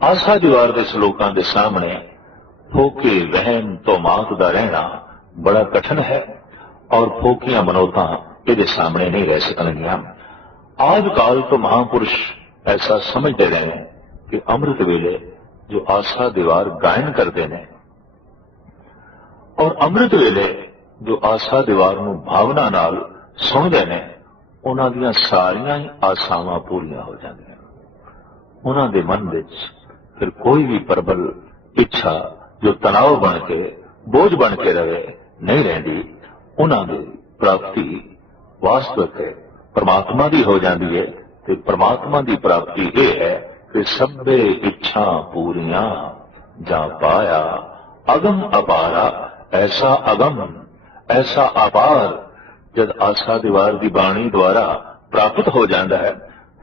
ਆਸਾ ਦੀਵਾਰ ਦੇ ਸ਼ਲੋਕਾਂ ਦੇ ਸਾਹਮਣੇ ਫੋਕੇ ਵਹਿਮ ਤੋਮਾਤ ਦਾ ਰਹਿਣਾ ਬੜਾ ਕਠਿਨ ਹੈ ਔਰ ਫੋਕੀਆਂ ਮਨੋਤਾਂ ਇਹਦੇ ਸਾਹਮਣੇ ਨਹੀਂ ਰਹਿ ਸਕਣਗੀਆਂ। ਆਦ ਕਾਲ ਤੋਂ ਮਹਾਂਪੁਰਸ਼ ਐਸਾ ਸਮਝਦੇ ਰਹੇ ਨੇ ਕਿ ਅੰਮ੍ਰਿਤ ਵੇਲੇ ਜੋ ਆਸਾ ਦੀਵਾਰ ਗਾਇਨ ਕਰਦੇ ਨੇ ਔਰ ਅੰਮ੍ਰਿਤ ਵੇਲੇ ਜੋ ਆਸਾ ਦੀਵਾਰ ਨੂੰ ਭਾਵਨਾ ਨਾਲ ਸੁਣਦੇ ਨੇ, ਉਹਨਾਂ ਦੀਆਂ ਸਾਰੀਆਂ ਹੀ ਆਸਾਵਾਂ ਪੂਰੀਆਂ ਹੋ ਜਾਂਦੀਆਂ। ਉਹਨਾਂ ਦੇ ਮਨ ਵਿੱਚ ਫਿਰ ਕੋਈ ਵੀ ਪ੍ਰਬਲ ਇੱਛਾ ਜੋ ਤਣਾਅ ਬਣ ਕੇ, ਬੋਝ ਬਣ ਕੇ ਰਵੇ ਨਹੀਂ ਰਹਿੰਦੀ। ਉਹਨਾਂ ਦੀ ਪ੍ਰਾਪਤੀ ਵਾਸਤਵਿਕ ਪਰਮਾਤਮਾ ਦੀ ਹੋ ਜਾਂਦੀ ਹੈ ਤੇ ਪਰਮਾਤਮਾ ਦੀ ਪ੍ਰਾਪਤੀ ਇਹ ਹੈ ਕਿ ਸਭੇ ਇੱਛਾ ਪੂਰੀਆਂ ਜਾਂ ਪਾਇਆ ਅਗਮ ਅਪਾਰਾ। ਐਸਾ ਅਗਮ, ਐਸਾ ਅਪਾਰ ਜਦ ਆਸਾ ਦੀਵਾਰ ਦੀ ਬਾਣੀ ਦੁਆਰਾ ਪ੍ਰਾਪਤ ਹੋ ਜਾਂਦਾ ਹੈ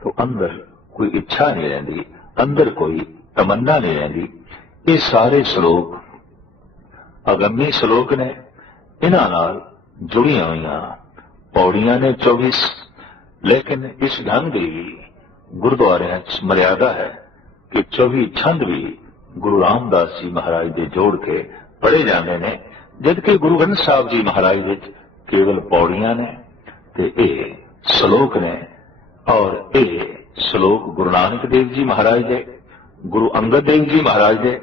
ਤਾਂ ਅੰਦਰ ਕੋਈ ਇੱਛਾ ਨਹੀਂ ਰਹਿੰਦੀ, ਅੰਦਰ ਕੋਈ ਤਮੰਨਾ ਨਹੀਂ ਰਹਿੰਦੀ। ਇਹ ਸਾਰੇ ਸ਼ਲੋਕ ਅਗੰਮੀ ਸ਼ਲੋਕ ਨੇ। ਇਹਨਾਂ ਨਾਲ ਜੁੜੀਆਂ ਹੋਈਆਂ ਪੌੜੀਆਂ ਨੇ 24। ਲੇਕਿਨ ਇਸ ਢੰਗ ਦੀ ਵੀ ਗੁਰਦੁਆਰਿਆਂ 'ਚ ਮਰਿਆਦਾ ਹੈ ਕਿ 24 ਛੰਦ ਵੀ ਗੁਰੂ ਰਾਮਦਾਸ ਜੀ ਮਹਾਰਾਜ ਦੇ ਜੋੜ ਕੇ ਪੜ੍ਹੇ ਜਾਂਦੇ ਨੇ, ਜਦਕਿ ਗੁਰੂ ਗ੍ਰੰਥ ਸਾਹਿਬ ਜੀ ਮਹਾਰਾਜ ਵਿੱਚ ਕੇਵਲ ਪੌੜੀਆਂ ਨੇ ਤੇ ਇਹ ਸ਼ਲੋਕ ਨੇ। ਔਰ ਇਹ ਸ਼ਲੋਕ ਗੁਰੂ ਨਾਨਕ ਦੇਵ ਜੀ ਮਹਾਰਾਜ ਦੇ, ਗੁਰੂ ਅੰਗਦ ਦੇਵ ਜੀ ਮਹਾਰਾਜ ਦੇ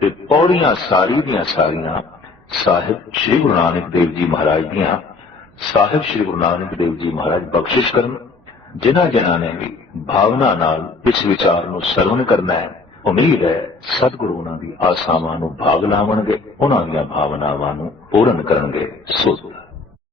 ਤੇ ਪੌੜੀਆਂ ਸਾਰੀ ਦੀਆਂ ਸਾਰੀਆਂ ਸਾਹਿਬ ਸ਼੍ਰੀ ਗੁਰੂ ਨਾਨਕ ਦੇਵ ਜੀ ਮਹਾਰਾਜ ਦੀਆਂ। ਸਾਹਿਬ ਸ਼੍ਰੀ ਗੁਰੂ ਨਾਨਕ ਦੇਵ ਜੀ ਮਹਾਰਾਜ ਬਖਸ਼ਿਸ਼ ਕਰਨ ਜਿਨ੍ਹਾਂ ਨੇ ਵੀ ਭਾਵਨਾ ਨਾਲ ਇਸ ਵਿਚਾਰ ਨੂੰ ਸਰਵਣ ਕਰਨਾ ਹੈ। ਉਮੀਦ ਹੈ ਸਤਿਗੁਰੂ ਉਹਨਾਂ ਦੀ ਆਸਾਵਾਂ ਨੂੰ ਭਾਗ ਲਾਵਣਗੇ, ਉਹਨਾਂ ਦੀਆਂ ਭਾਵਨਾਵਾਂ ਨੂੰ ਪੂਰਨ ਕਰਨਗੇ। ਸੋ